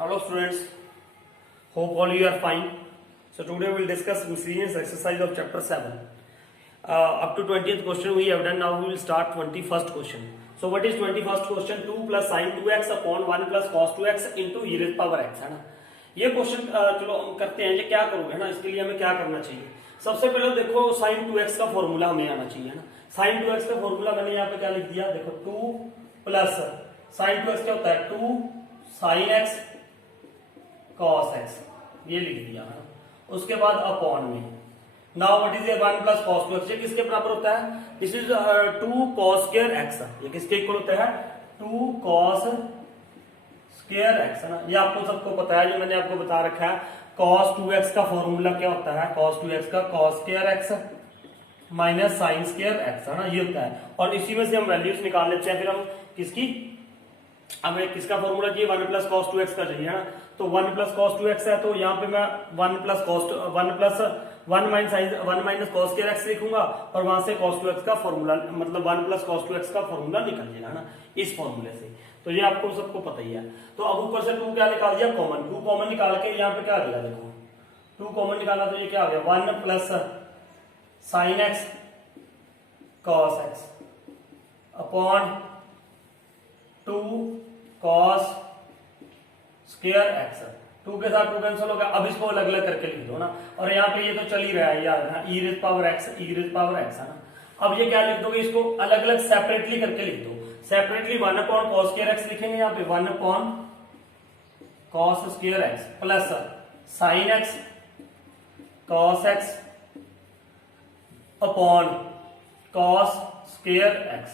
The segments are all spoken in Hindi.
Hello students, hope all you are fine. So today we will discuss miscellaneous exercise of chapter 7. Up to 20th question we have done. Now we will start 21st question. So what is 21st question? 2 plus sin 2x upon 1 plus cos 2x into e raised power x, है ना. ये क्वेश्चन चलो हम करते हैं. ये क्या करोगे, है ना. इसके लिए हमें क्या करना चाहिए? सबसे पहले देखो sin 2x का फॉर्मूला हमें आना चाहिए, है ना. sin 2x का फॉर्मूला मैंने यहाँ पे क्या लिख दिया, देखो 2 प्लस sin 2x क्या होता है 2 sin x cos x, ये लिख दिया है. उसके बाद अपॉन में now what is 1 plus cos 2x, ये किसके बराबर होता है? This is 2 cos square x. ये किसके इक्वल होता है? 2 cos स्क्वायर x, है ना. ये आपको सबको पता है, ये मैंने आपको बता रखा है. cos 2x का फॉर्मूला क्या होता है? cos 2x का cos square x minus sine square x, है ना. ये होता है. और इसी में से हम वैल्यूज निकाल लेते हैं. फिर हम किसकी, हमें किसका फॉर्मूला चाहिए? 1 प्लस cos 2x का चाहिए, है ना. तो 1 प्लस cos 2x है, तो यहाँ पे मैं 1 plus 1 minus cos square x लिखूंगा और वहां से cos 2x का फॉर्मूला, मतलब 1 प्लस cos 2x का फॉर्मूला निकल जाएगा, है ना, इस फॉर्मूले से. तो ये आपको सबको पता ही है. तो अब ऊपर से 2 क्या निकाल दिया? कॉमन. 2 कॉमन निकाल के यहाँ पे क्या आ गया, देखो 2 कॉमन निकाला तो ये क्या आ गया? 1 plus sign x cos x upon 2 cos square x. 2 के साथ 2 कैंसिल हो गया. अब इसको अलग अलग करके लिख दो ना. और यहाँ पे ये तो चल ही रहा है यार, e rays power x, e rays power x, है ना. अब ये क्या लिख दोगे? इसको अलग अलग सेपरेटली करके लिख दो. Separately 1 upon cos square x लिखेंगे यहाँ पे, 1 upon cos square x plus sign x cos x upon cos square x.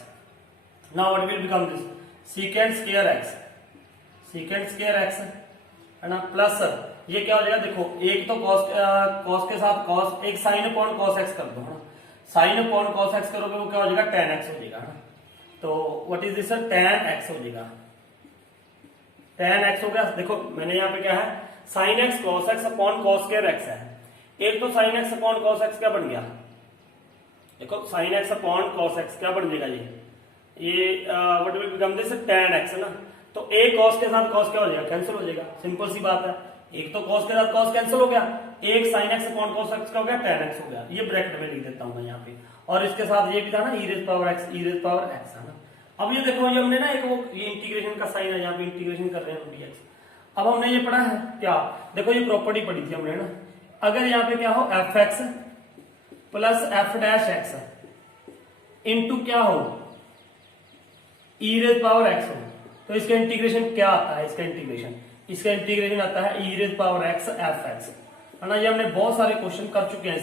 Now what will become this? secant square x, secant square x, है ना, प्लस ये क्या हो जाएगा? देखो एक तो cos के साथ cos, एक sin अपॉन cos x कर दो, है ना. sin अपॉन cos x करोगे वो क्या हो जाएगा? tan x हो जाएगा, है ना. तो what is this? tan x हो जाएगा. tan x हो गया. देखो मैंने यहाँ पे क्या है, sin x cos x upon cos square x है. एक तो sin x upon cos x क्या बन गया? देखो sin x upon cos x क्या बन जाएगा? ये what will become this? tan x, है ना. तो एक cos के साथ cos क्या हो जाएगा? कैंसिल हो जाएगा. सिंपल सी बात है. एक तो cos के साथ cos कैंसिल हो गया, एक sin x upon cos x का हो गया, tan x हो गया. ये ब्रैकेट में लिख देता हूं मैं यहाँ पे. और इसके साथ ये भी था ना, e rays power x, e rays power x, है ना. अब ये देखो, ये हमने ना एक वो ये इंटीग्रेशन का साइन है, यहाँ पे इंटीग्रेशन कर रहे हैं dx. अब हमने ये पढ़ा है क्या? देखो ये प्रॉपर्टी पढ़ी थी हमने ना. अगर यहाँ पे क्या हो, fx plus f dash x into क्या हो, e रेज़ पावर x हो, तो इसका इंटीग्रेशन क्या आता है? इसका इंटीग्रेशन आता है e rays power x fx, है ना. ये हमने बहुत सारे क्वेश्चन कर चुके हैं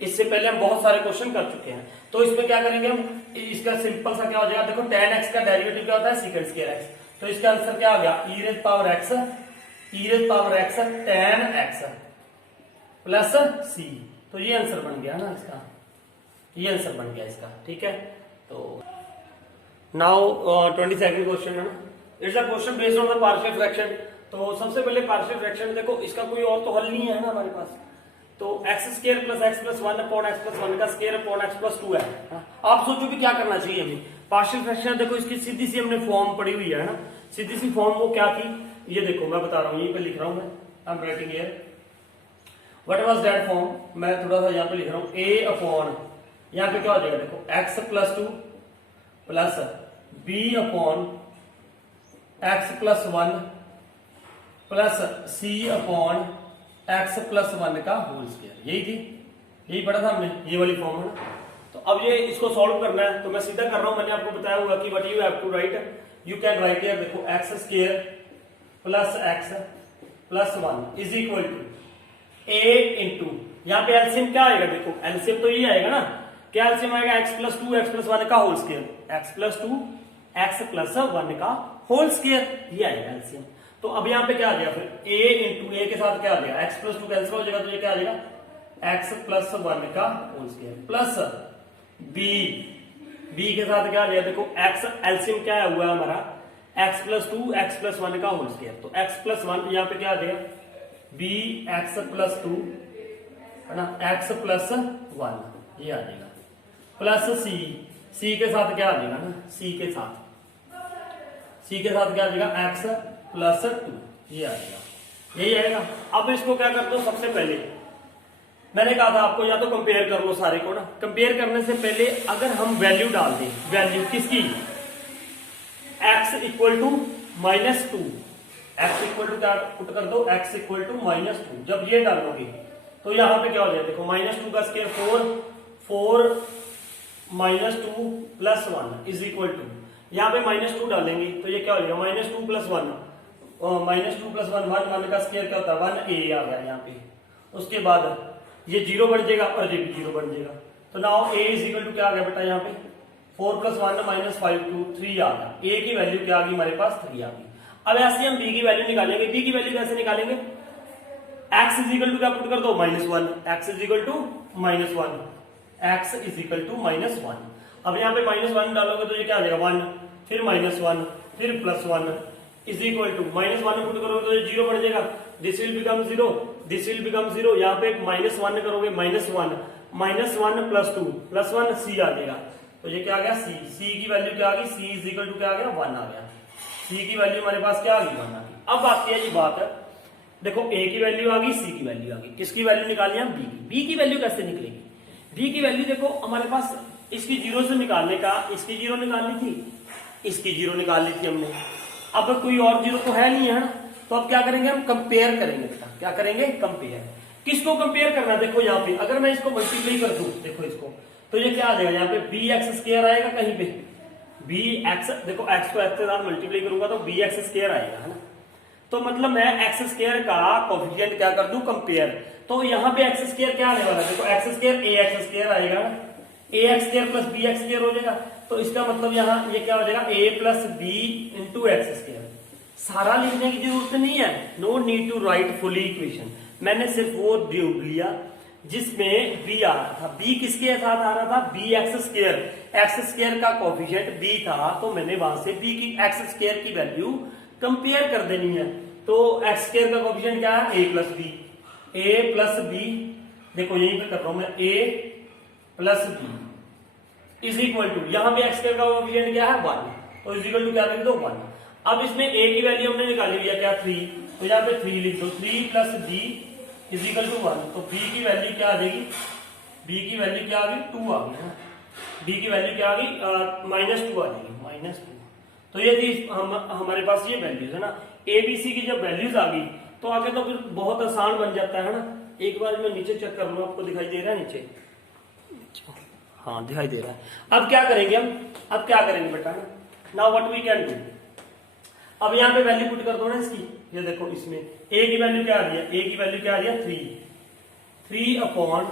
इससे पहले हम बहुत सारे क्वेश्चन कर चुके हैं. तो इसमें क्या करेंगे हम, इसका सिंपल सा क्या हो जाएगा? देखो tan x का डेरिवेटिव क्या होता है? secant square x. तो इसका आंसर क्या आ गया? e rays power x tan x plus c. तो ये आंसर बन गया ना इसका, ये आंसर बन गया इसका. ठीक है. तो नाउ 22nd क्वेश्चन है ना. It's a question based on the partial fraction. तो सबसे पहले पार्शियल फ्रैक्शन देखो, इसका कोई और तो हल नहीं है ना हमारे पास. तो x square plus x plus 1 upon x plus 1 का स्क्वायर अपॉन x प्लस 2 है. आप सोचो कि क्या करना चाहिए अभी. पार्शियल फ्रैक्शन देखो, इसकी सीधी सी हमने फॉर्म पढ़ी हुई है ना. सीधी सी फॉर्म वो क्या थी, ये देखो मैं बता रहा हूँ, यहीं पे लिख रहा हूँ मैं. I am writing here what was that form. मैं थोड़ा सा यहाँ पे लिख रहा हूँ, a अपॉन, यहाँ पे क्या हो जाएगा? देखो x plus 2 plus b upon x plus 1 plus c upon x plus 1 का होल स्क्वायर. यही पढ़ा था हमने, ये वाली फॉर्म है ना. तो अब ये इसको सॉल्व करना है, तो मैं सीधा कर रहा हूं. मैंने आपको बताया हुआ कि what you have to write, you can write here. देखो x square plus x plus 1 is equal to a into, यहाँ पे एलसीएम क्या आएगा? देखो एलसीएम तो ये आएगा ना. क्या एलसीएम आएगा? x प्लस 2 x प्लस 1 का whole square, x plus 2 x plus 1 का होल स्क्वायर, ये आएगा एलसीएम. तो अब यहाँ पे क्या आ गया? फिर a इंटू a के साथ क्या आ गया? x प्लस 2 कैंसिल हो जाएगा, तो ये क्या आ जाएगा? x प्लस 1 का होल स्क्वायर प्लस b के साथ क्या आ जाएगा? देखो x एलसीएम क्या हुआ हमारा? x प्लस 2 x प्लस 1 का होल स्क्वायर. तो x प्लस 1 यहाँ पे क्या आ जाएगा? b x प्लस 2, है ना, x प्लस 1 ये आ जाएगा प्लस c के साथ क्या आ जाएगा ना, c के साथ क्या आ जाएगा? x प्लस 2, ये आएगा, यही आएगा। अब इसको क्या करते हो, सबसे पहले मैंने कहा था आपको या तो कंपेयर कर लो सारे को ना। कंपेयर करने से पहले अगर हम वैल्यू डाल दें, वैल्यू किसकी, x equal to -2, x equal to क्या पुट कर दो, x इक्वल टू -2। जब ये डालोगे तो यहाँ पे क्या हो जाएगा, देखो -2 का square 4 -2 plus 1 is equal to, यहाँ पे -2 डालेंगे तो ये क्या हो जाएगा, -2 प्लस 1, -2 प्लस 1 1 का स्क्वायर क्या होता है 1a आ गया यहाँ पे। उसके बाद ये 0 बन जाएगा और ये भी 0 बन जाएगा। तो now a is equal to क्या आ गया बेटा, यहाँ पे 4 प्लस 1 -5 2 3 आ गया। a की वैल्यू क्या आ गई हमारे पास, 3 आ गई। अब ऐसे हम b की वैल्यू निकालेंगे। b की वैल्यू कैसे निकालेंगे, x इज इक्वल टू क्या पुट कर दो, -1, x is equal to -1, x is equal to -1। अब यहाँ पे -1 डालोगे तो ये क्या आ जाएगा 1, फिर -1, फिर +1 इज इक्वल टू -1 पुट करोगे तो ये 0 बन जाएगा। This will become 0, this will become 0। यहाँ पे -1 करोगे -1 +2 +1 c आ जाएगा। तो ये क्या आ गया, c की वैल्यू क्या आ गई, c इज इक्वल टू क्या आ गया 1 आ गया। c की वैल्यू हमारे पास क्या आ गई, 1 आ गई। अब आती है जी बात है, देखो a की वैल्यू आ गई, c की वैल्यू आ गई, किसकी वैल्यू निकालनी है, b की वैल्यू कैसे निकलेगी। b की वैल्यू देखो हमारे पास इसकी 0 से निकालने का, इसकी 0 निकालनी थी, इसकी 0 निकाल ली थी हमने। अब कोई और 0 तो है नहीं है ना, तो अब क्या करेंगे, हम कंपेयर करेंगे बेटा। क्या करेंगे, कंपेयर। किसको कंपेयर करना, देखो यहाँ पे अगर मैं इसको मल्टीप्लाई कर दूं, देखो इसको, तो ये क्या आ जाएगा, यहाँ पे bx² आएगा कहीं पे, bx, देखो x को x के साथ मल्टीप्लाई करूंगा तो bx² आएगा, है ना। तो मतलब मैं x² का कोएफिशिएंट क्या कर दूं, कंपेयर। तो यहाँ पे x² क्या आने वाला है, देखो x² ax² आएगा, ax² प्लस bx² हो जाएगा। तो इसका मतलब यहाँ ये क्या हो जाएगा, a plus b into x²। सारा लिखने की जरूरत नहीं है, no need to write fully equation. मैंने सिर्फ वो ढूंढ लिया जिसमें b आ रहा था। b किसके साथ आ रहा था, bx², x² का कोएफिशिएंट b था, तो मैंने वहां से b की x² की वैल्यू कंपेयर कर देनी है। तो x² का कोएफिशिएंट क्या है, a प्लस b, देखो यहीं पे कर रहा हूं मैं, a plus b is equal to, यहां पे x² का कोएफिशिएंट क्या है 1, तो इज इक्वल टू क्या लिख दो 1। अब इसमें a की वैल्यू हमने निकाली हुई है क्या, 3, तो यहाँ पे 3 लिख दो, 3 plus b is equal to 1। तो b की वैल्यू क्या आ जाएगी, b की वैल्यू क्या आ गई, 2 आ गई, b की वैल्यू क्या आ गई, -2 आ जाएगी, -2। तो ये थी हमारे पास ये वैल्यूज है ना। ए बी सी की जब वैल्यूज आ गई तो आगे तो फिर बहुत आसान बन जाता है ना। एक बार मैं नीचे चेक कर लूँ, आपको दिखाई दे रहा है नीचे, हाँ दिखाई दे रहा है। अब क्या करेंगे हम, अब क्या करेंगे बेटा, now what we can do. अब यहाँ पे वैल्यू पुट कर दो ना इसकी, ये देखो इसमें a की वैल्यू क्या आ रही है, a की वैल्यू क्या आ रही है 3 अपॉन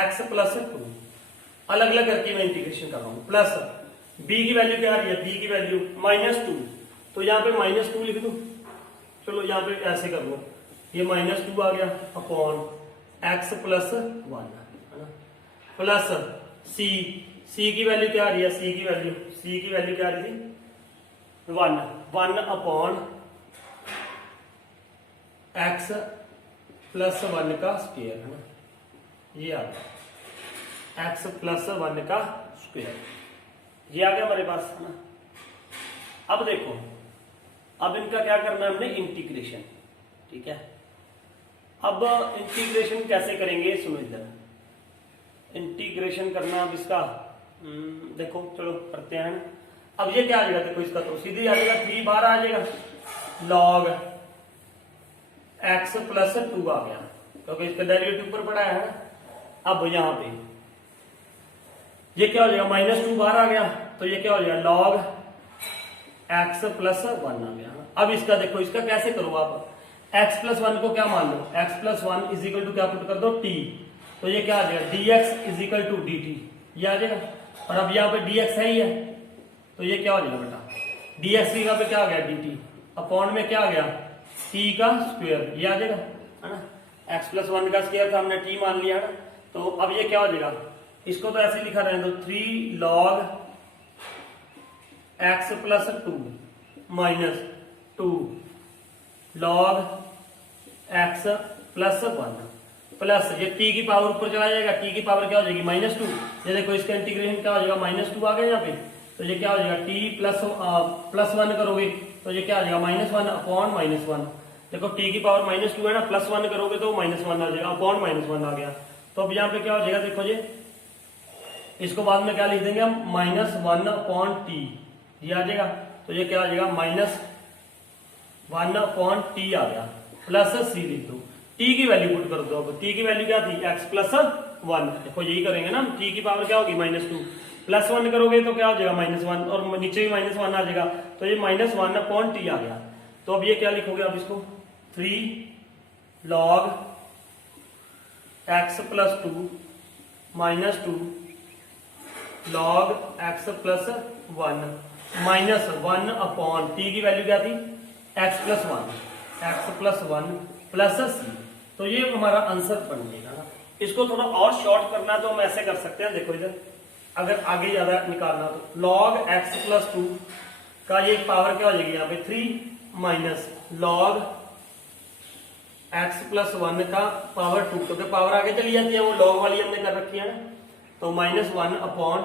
x प्लस 2, अलग अलग करके मैं इंटीग्रेशन कर रहा हूँ, प्लस b की वैल्यू क्या आ रही है, b की वैल्यू -2, तो यहाँ पे -2 लिख दो। चलो यहाँ पे ऐसे कर लो, ये -2 आ गया अपॉन x प्लस 1 है ना, प्लस c की वैल्यू क्या आ रही है, c की वैल्यू क्या आ रही थी 1 अपॉन x प्लस 1 का स्क्वायर है ना, ये आ गया x प्लस 1 का स्क्वायर, ये आ गया हमारे पास है ना। अब देखो, अब इनका क्या करना है हमने, इंटीग्रेशन, ठीक है। अब इंटीग्रेशन कैसे करेंगे, सुनो इधर, इंटीग्रेशन करना अब इसका देखो, चलो करते हैं। अब ये क्या आ जाएगा, देखो इसका तो सीधे आ जाएगा 3 बार आ जाएगा, log x प्लस 2 आ गया, क्योंकि इसका डेरिवेटिव ऊपर पड़ा है ना। अब यहाँ पे ये क्या हो जाएगा, -2 बाहर आ गया, तो ये क्या हो जाएगा log x प्लस 1 आ गया। अब इसका देखो, इसका कैसे करो आप, x प्लस 1 को क्या मान लो, x plus 1 is equal to क्या पुट कर दो t, तो ये क्या आ जाएगा dx is equal to dt, ये आ जाएगा। और अब यहाँ पे dx है ही है, तो ये क्या हो जाएगा बेटा, dx की जगह पे क्या आ गया dt, अपॉन में क्या आ गया t का स्क्वायर, ये आ जाएगा है ना। x प्लस 1 का स्क्वायर था, हमने t मान लिया है ना। तो अब ये क्या हो जाएगा, इसको तो ऐसे लिखा रहने दो, 3 log x plus 2 minus 2 log x plus 1 plus ये t की पावर ऊपर चला जाएगा, t की पावर क्या हो जाएगी -2। ये देखो इसका इंटीग्रेशन क्या हो जाएगा, -2 आ गया यहाँ पे, तो ये क्या हो जाएगा t प्लस 1 करोगे तो ये क्या आ जाएगा -1 अपॉन -1, देखो टी की पावर -2 है ना, +1 करोगे तो -1 आ जाएगा, अपॉन -1 आ गया। तो अब यहाँ पे क्या हो जाएगा, देखो जी इसको बाद में क्या लिख देंगे हम, -1 अपॉन टी, ये आ जाएगा। तो ये क्या आ जाएगा, -1 अपॉन टी आ गया, प्लस सी लिख दो। टी की वैल्यू पुट कर दो। अब टी की वैल्यू क्या थी, x प्लस 1। देखो यही करेंगे ना, टी की पावर क्या होगी -2, +1 करोगे तो क्या हो जाएगा -1, और नीचे भी -1 आ जाएगा। तो ये -1 अपॉन टी आ गया। तो अब ये क्या लिखोगे आप इसको, 3 log x plus 2 -2 log x plus 1 -1 upon T की वैल्यू क्या थी, x प्लस 1 प्लस सी। तो ये हमारा आंसर बन जाएगा ना। इसको थोड़ा और शॉर्ट करना तो हम ऐसे कर सकते हैं, देखो इधर अगर आगे ज्यादा निकालना तो log x प्लस 2 का ये पावर क्या हो जाएगी यहाँ पे 3 माइनस log x प्लस 1 का पावर 2, क्योंकि पावर आगे चली जाती है, वो log वाली हमने कर रखी है ना। तो -1 अपॉन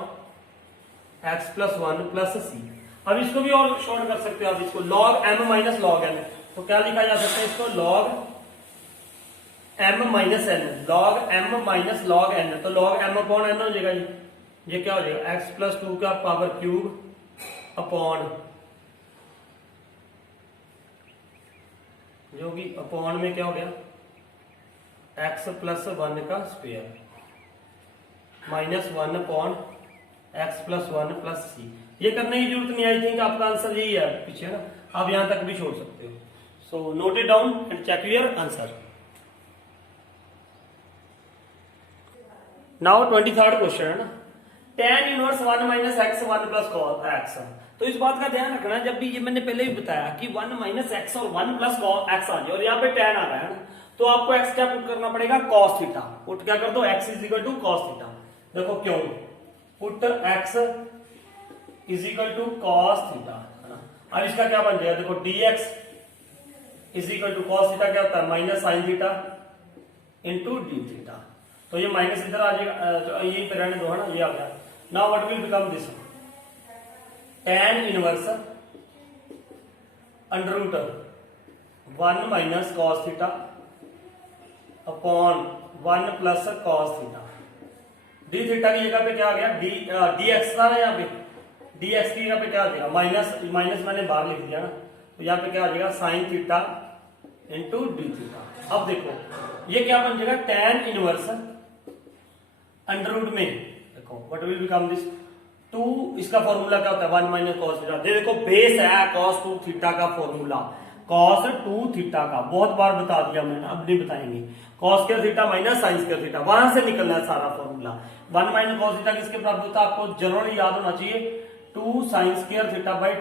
x प्लस 1 प्लस सी। अब इसको भी और शॉर्ट कर सकते हो आप, इसको log m minus log n। तो क्या लिखा जा सकता है इसको, log m minus n, log m minus log n। तो log m अपॉन n हो जाएगा, ये क्या हो जाएगा, x प्लस 2 का पावर क्यूब अपॉन, जो कि अपॉन में क्या हो गया, x प्लस 1 का square -1 upon x plus 1 plus C. ये करने की जरूरत नहीं, आई थिंक आपका आंसर यही है पीछे ना, आप यहां तक भी छोड़ सकते हो। So note it down and check your answer. Now 23rd question है ना, tan inverse 1 minus X 1 plus cos X. तो इस बात का ध्यान रखना, जब भी ये मैंने पहले भी बताया कि 1 माइनस एक्स और 1 प्लस कॉस एक्स आ जाए और यहाँ पे tan आ रहा है ना, तो आपको x क्या पुट करना पड़ेगा, cos थीटा। पुट क्या कर दो, x is equal to cos theta. देखो क्यों, put x is equal to cos theta है ना। अब इसका क्या बन जाएगा, देखो dx is equal to cos theta क्या होता है, minus sine theta into D theta. तो ये माइनस इधर आ जाएगा, ये पे रहने दो है ना, ये आ गया। Now what will become this, tan inverse under root 1 minus cos theta upon 1 plus cos theta. D theta की जगह पे क्या आ गया, डी एक्स था ना, यहाँ पे डी एक्स की जगह पे क्या आ जाएगा, माइनस मैंने बाहर लिख दिया ना, तो यहाँ पे क्या आ जाएगा, sign theta into D theta. अब देखो ये क्या बन जाएगा, tan इनवर्स अंडर रूट में, देखो व्हाट विल बिकम दिस 2, इसका फॉर्मूला क्या होता है, 1 माइनस कॉस थीटा। देखो बेस है cos 2 थीटा का फॉर्मूला, cos 2 थीटा का बहुत बार बता दिया मैंने, अब नहीं बताएंगे। cos square theta minus sign square theta, वहां से निकलना है सारा फॉर्मूला। 1 माइनस कॉस थीटा किसके बराबर होता है, आपको जरूर याद होना चाहिए, 2 sign square theta by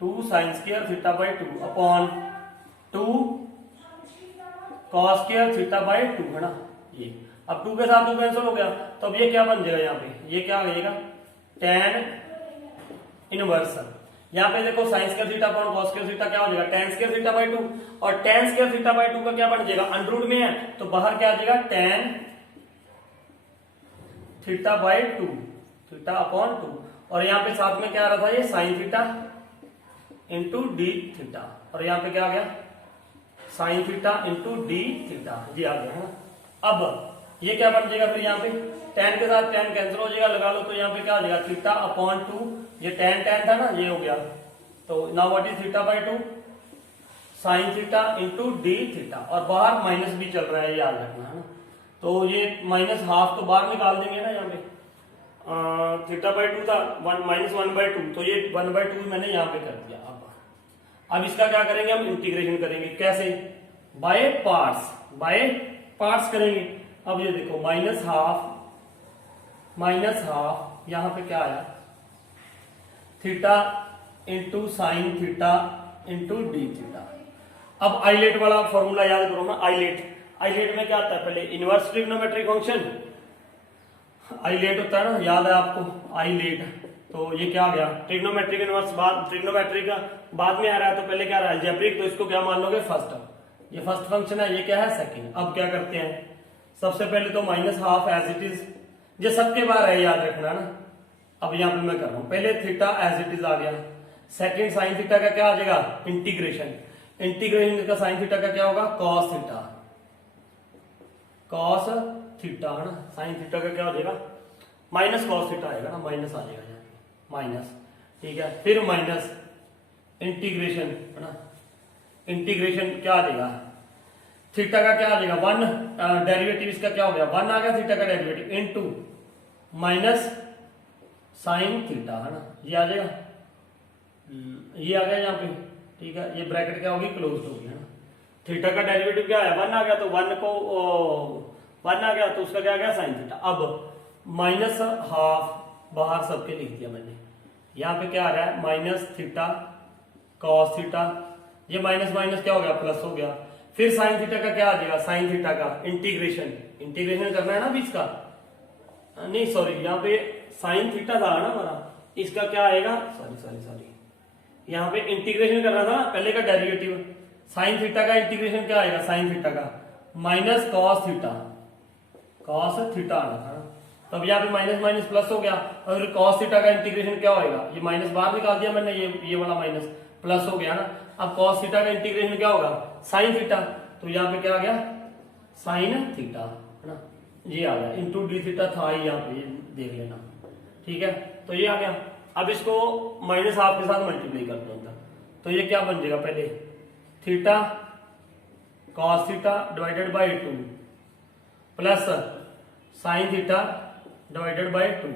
2 sign square theta by 2 upon 2 cos square theta by 2 है ना। ये अब 2 के साथ 2 कैंसिल हो गया, तो अब ये क्या बन जाएगा, यहाँ पे ये क्या आ जाएगा, tan इनवर्स। यहाँ पे देखो sign square theta upon cos square theta क्या हो जाएगा, tan स्क्वायर थीटा बाई 2, और tan स्क्वायर थीटा बाई 2 का क्या बन जाएगा, अंडर रूट में है तो बाहर क्या आ जाएगा, tan theta by 2 theta upon 2, और यहाँ पे साथ में क्या आ रहा था, ये sign theta into D theta, और यहाँ पे क्या आ गया, sign theta into D theta, ये आ गया है ना। अब ये क्या बन जाएगा, फिर यहाँ पे tan के साथ tan कैंसिल हो जाएगा, लगा लो, तो यहाँ पे क्या आ जाएगा, थीटा अपॉन 2, ये tan था ना, ये हो गया। तो now what is theta by 2, sign theta into D theta, और बाहर माइनस भी चल रहा है, याद रखना है ना। तो ये माइनस हाफ तो बाहर निकाल देंगे ना, यहाँ पे थीटा बाई 2 था, -1/2, तो ये 1/2 मैंने यहाँ पे कर दिया। अब इसका क्या करेंगे, हम इंटीग्रेशन करेंगे, कैसे, बाय पार्ट्स करेंगे। अब ये देखो माइनस हाफ यहां पे क्या आया, theta into sine theta into D theta. अब आइलेट वाला फॉर्मूला याद करो ना, आइलेट में क्या आता है, पहले इनवर्स ट्रिग्नोमेट्रिक फंक्शन आइलेट होता है ना, याद है आपको आइलेट। तो ये क्या आ गया, ट्रिग्नोमेट्रिक इनवर्स, ट्रिग्नोमेट्रिक का बाद में आ रहा है, तो पहले क्या रहा है, अलजेब्रिक, तो इसको क्या मान लोगे, फर्स्ट। ये फर्स्ट फंक्शन है, ये क्या है, सेकंड। अब क्या करते हैं, सबसे पहले तो minus half as it is, ये सबके बार है, याद रखना ना। अब यहाँ पे मैं कर रहा हूं, पहले थीटा एज इट इज आ गया, सेकंड साइन थीटा का क्या आ जाएगा, इंटीग्रेशन, इंटीग्रेशन का साइन थीटा का क्या होगा, कॉस थीटा, कॉस थीटा है ना, साइन थीटा का क्या हो जाएगा माइनस कॉस थीटा आएगा ना, माइनस आ जाएगा यहाँ माइनस, ठीक है। फिर माइनस इंटीग्रेशन है ना, इंटीग्रेशन क्या आ जाएगा, थीटा का क्या आ जाएगा 1, डेरिवेटिव इसका क्या हो गया 1 आ गया थीटा का derivative, into minus sine theta है ना, ये आ जाएगा, ये आ गया यहाँ पे, ठीक है। ये ब्रैकेट क्या होगी, क्लोज होगी है ना। थीटा का डेरिवेटिव क्या है 1 आ गया, तो 1 को 1 आ गया तो उसका क्या आ गया साइन थीटा। अब माइनस हाफ बाहर सबके लिख दिया मैंने, यहाँ पे क्या आ रहा है माइनस थीटा कॉस थीटा, ये माइनस माइनस क्या हो गया प्लस हो गया। फिर साइन थीटा का क्या आ जाएगा, साइन थीटा का इंटीग्रेशन, इंटीग्रेशन करना है ना बीच का, नहीं सॉरी यहाँ पे साइन थीटा था ना हमारा, इसका क्या आएगा, सॉरी यहाँ पे इंटीग्रेशन करना था ना, पहले का डेरिवेटिव, साइन थीटा का इंटीग्रेशन क्या आएगा, साइन थीटा का minus cos theta, cos theta आना था ना, तब यहाँ पे माइनस माइनस प्लस हो गया, और कॉस थीटा का इंटीग्रेशन क्या होएगा, ये माइनस बाहर निकाल दिया मैंने, ये वाला माइनस प्लस हो गया ना। अब कॉस थीटा का इंटीग्रेशन क्या होगा, साइन थीटा, तो यहाँ पे क्या आ गया साइन थीटा है ना, ये आ गया, इंटू डी थीटा था ही यहाँ पे, ये देख लेना, ठीक है। तो ये आ गया, अब इसको माइनस हाफ के साथ मल्टीप्लाई कर दो, तो ये क्या बन जाएगा, पहले theta cos theta divided by 2 plus sine theta divided by 2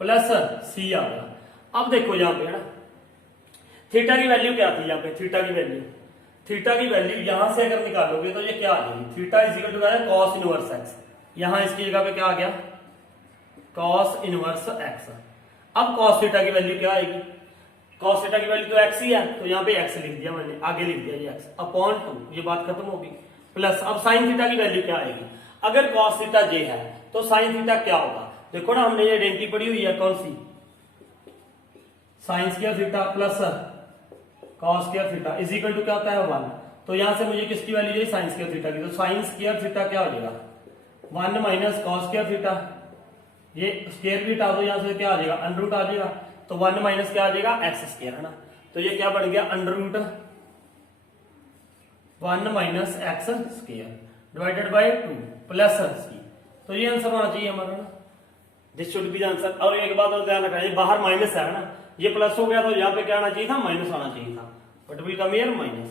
plus C आ गया। अब देखो यहाँ पे है ना, थीटा की वैल्यू क्या थी यहाँ पे, थीटा की वैल्यू यहां से अगर निकालोगे तो ये क्या आ जाएगी, थीटा इज इक्वल टू है कॉस इनवर्स एक्स, यहां इसकी जगह पे क्या आ गया कॉस इनवर्स एक्स। अब कॉस थीटा की वैल्यू क्या आएगी, कॉस थीटा की वैल्यू तो एक्स ही है, तो यहाँ पे एक्स लिख दिया मैंने, आगे लिख दिया ये एक्स अपॉन 2, ये बात खत्म होगी। प्लस अब साइन थीटा की वैल्यू क्या आएगी, अगर कॉस थीटा जे है तो साइन थीटा क्या होगा, देखो ना हमने ये आइडेंटिटी पढ़ी हुई है कौन सी, sine square theta plus cos square theta is equal to क्या होता है 1, तो यहां से मुझे किसकी वैल्यू चाहिए साइन स्क्वायर थीटा की, तो साइन स्क्वायर थीटा क्या हो जाएगा 1 माइनस कॉस स्क्वायर थीटा, ये स्क्वायर भी हटा दो यहां से क्या आ जाएगा अंडर रूट आ जाएगा, तो 1 माइनस क्या आ जाएगा एक्स स्क्वायर है ना, तो ये क्या बन गया under root 1 minus X square divided by 2 plus C, तो ये आंसर होना चाहिए हमारा ना, दिस शुड बी आंसर। और एक बात और ध्यान रखना, ये बाहर माइनस है ना, ये प्लस हो गया तो यहाँ पे क्या आना चाहिए था माइनस आना चाहिए था, but will come here minus.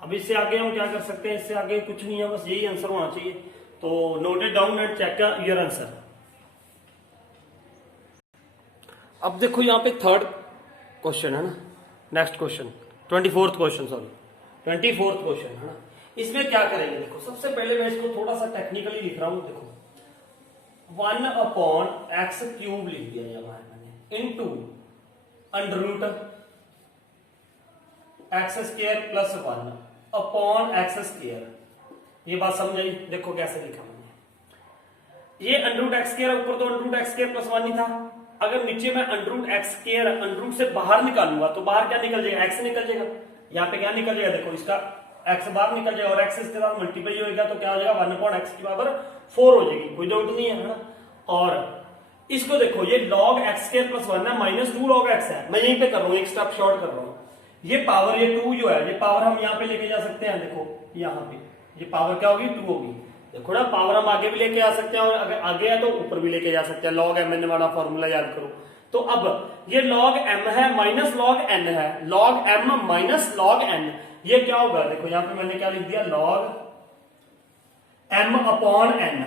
अब इससे आगे हम क्या कर सकते हैं, इससे आगे कुछ नहीं है, बस यही आंसर होना चाहिए, तो note it down and check your answer. अब देखो यहाँ पे थर्ड क्वेश्चन है ना, next question 24th question sorry 24th question है ना, इसमें क्या करेंगे देखो, सबसे पहले मैं इसको थोड़ा सा टेक्निकली लिख रहा हूं, देखो 1 अपॉन एक्स क्यूब लिख दिया यहाँ मैंने, into under root X square plus 1 upon X square, ये बात समझ आई, देखो कैसे लिखा मैंने, ये अंडर रूट एक्स स्क्वायर ऊपर तो under root X square plus 1 ही था, अगर नीचे मैं under root X square under root से बाहर निकालूंगा तो बाहर क्या निकल जाएगा एक्स निकल जाएगा, यहाँ पे क्या निकल जाएगा देखो इसका एक्स बाहर निकल जाएगा और एक्स इसके साथ मल्टीप्लाई होगा तो क्या हो जाएगा 1 अपॉन एक्स की पावर 4 हो जाएगी, कोई डाउट नहीं है ना। और इसको देखो ये log एक्स स्क्वायर प्लस 1 है माइनस 2 log एक्स है, मैं यहीं पे कर रहा हूँ एक स्टेप शॉर्ट कर रहा हूँ, ये पावर ये 2 जो है ये पावर हम यहाँ पे लेके जा सकते हैं, देखो यहाँ पे ये पावर क्या होगी 2 होगी, देखो ना पावर हम आगे भी लेके आ सकते हैं और अगर आगे है तो ऊपर भी लेके जा सकते हैं, log mn वाला फॉर्मूला याद करो। तो अब ये log m है माइनस log n है, log m minus log n, ये क्या होगा देखो यहाँ पे मैंने क्या लिख दिया log m upon n,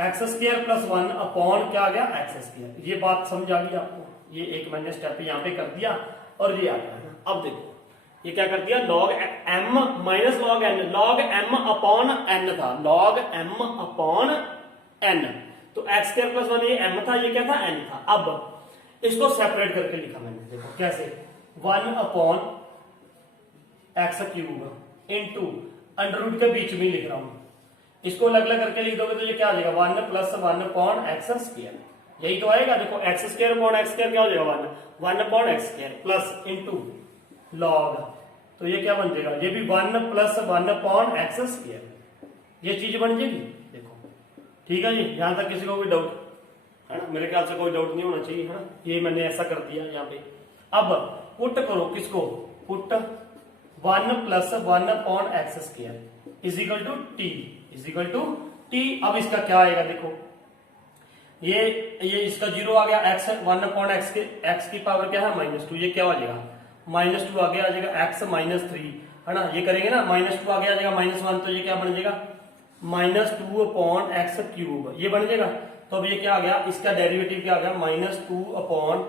x square plus 1 upon क्या आ गया एक्स स्क्वायर, ये बात समझ आ गई आपको, ये एक मैंने स्टेप यहाँ पे कर दिया और ये आ गया। अब देखो ये क्या कर दिया log m minus log n, log m upon n था, log m अपॉन n, तो एक्स स्क्वायर प्लस 1 ये m था, ये क्या था n था। अब इसको सेपरेट करके लिखा मैंने, देखो कैसे 1 upon X cube into under root के बीच में लिख रहा हूं, इसको अलग अलग करके लिख दोगे तो ये क्या आ जाएगा 1 प्लस 1 अपॉन एक्स स्क्वायर, यही तो आएगा, देखो x square upon X square क्या हो जाएगा 1 upon X square plus into log, तो ये क्या बन जाएगा ये भी 1 प्लस 1 अपॉन एक्स स्क्वायर, ये चीज बन जाएगी। देखो ठीक है जी, यहां तक किसी को कोई डाउट है ना, मेरे ख्याल से कोई डाउट नहीं होना चाहिए है ना, ये मैंने ऐसा कर दिया यहाँ पे। अब पुट करो किसको, put 1 plus 1 upon X square is equal to T, is equal to T. अब इसका क्या आएगा देखो, ये इसका 0 आ गया, एक्स 1 अपॉन एक्स की पावर क्या है -2, ये क्या हो जाएगा -2 आगे आ जाएगा, एक्स -3 है ना, ये करेंगे ना -2 आगे आ जाएगा -1, तो ये क्या बन जाएगा -2 अपॉन एक्स क्यूब, ये बन जाएगा। तो अब ये क्या आ गया, इसका डेरिवेटिव क्या आ गया -2 upon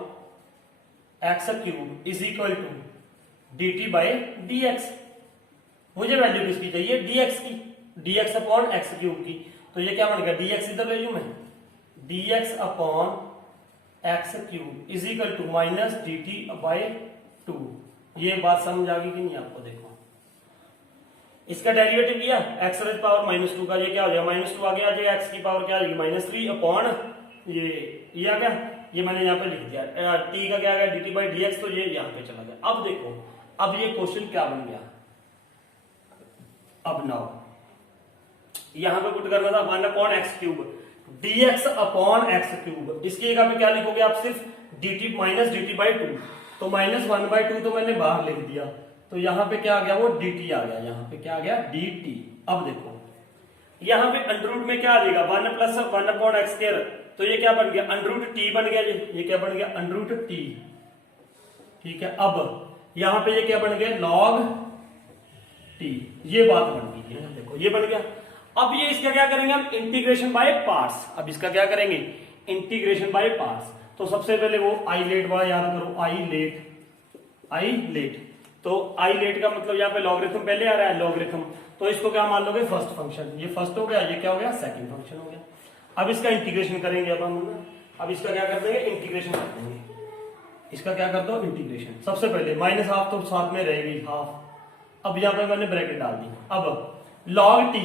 X cube is equal to dt by D X. मुझे वैल्यू किसकी चाहिए, dx की, dx अपॉन एक्स क्यूब की। तो ये क्या बन गया, dx इधर ले लूं मैं, dx upon X cube is equal to minus dt by 2। ये बात समझ आ गई कि नहीं आपको, देखो इसका डेरिवेटिव लिया एक्स रेज पावर -2 का, ये क्या हो जाएगा -2 आगे आ जाएगा, एक्स की पावर क्या आ जाएगी -3 अपॉन ये आ गया, ये मैंने यहाँ पे लिख दिया, t का क्या आ गया dt बाई dx, तो ये यहाँ पे चला गया। अब देखो, अब ये क्वेश्चन क्या बन गया, अब नाउ यहां पे पुट करना था 1 upon X cube dx upon X cube, इसकी जगह पे क्या लिखोगे आप, सिर्फ dt माइनस dt बाई 2, तो -1/2 तो मैंने बाहर लिख दिया, तो यहां पे क्या आ गया, वो dt आ गया, यहां पे क्या आ गया dt। अब देखो यहां पे अंडररूट में क्या आ जाएगा 1 प्लस 1 अपॉन एक्स स्क्वायर, तो ये क्या बन गया अंडररूट t बन गया, ये क्या बन गया अंडररूट t, ठीक है। अब यहां पे ये क्या बन गया log t, ये बात बन गई है, देखो ये बन गया। अब ये इसका क्या करेंगे हम, इंटीग्रेशन बाय पार्ट्स। अब इसका क्या करेंगे, इंटीग्रेशन बाय पार्ट्स। तो सबसे पहले वो आई लेट वाला याद करो, आई लेट, तो आई लेट का मतलब यहाँ पे लॉगरिथम पहले आ रहा है, लॉगरिथम, तो इसको क्या मान लोगे फर्स्ट फंक्शन, ये फर्स्ट हो गया, ये क्या हो गया सेकंड फंक्शन हो गया। अब इसका इंटीग्रेशन करेंगे, अब इसका क्या कर देंगे इंटीग्रेशन कर देंगे, इसका क्या कर दो इंटीग्रेशन। सबसे पहले -12 तो साथ में रहेगी हाफ, अब यहाँ पे मैंने ब्रैकेट डाल दी। अब log t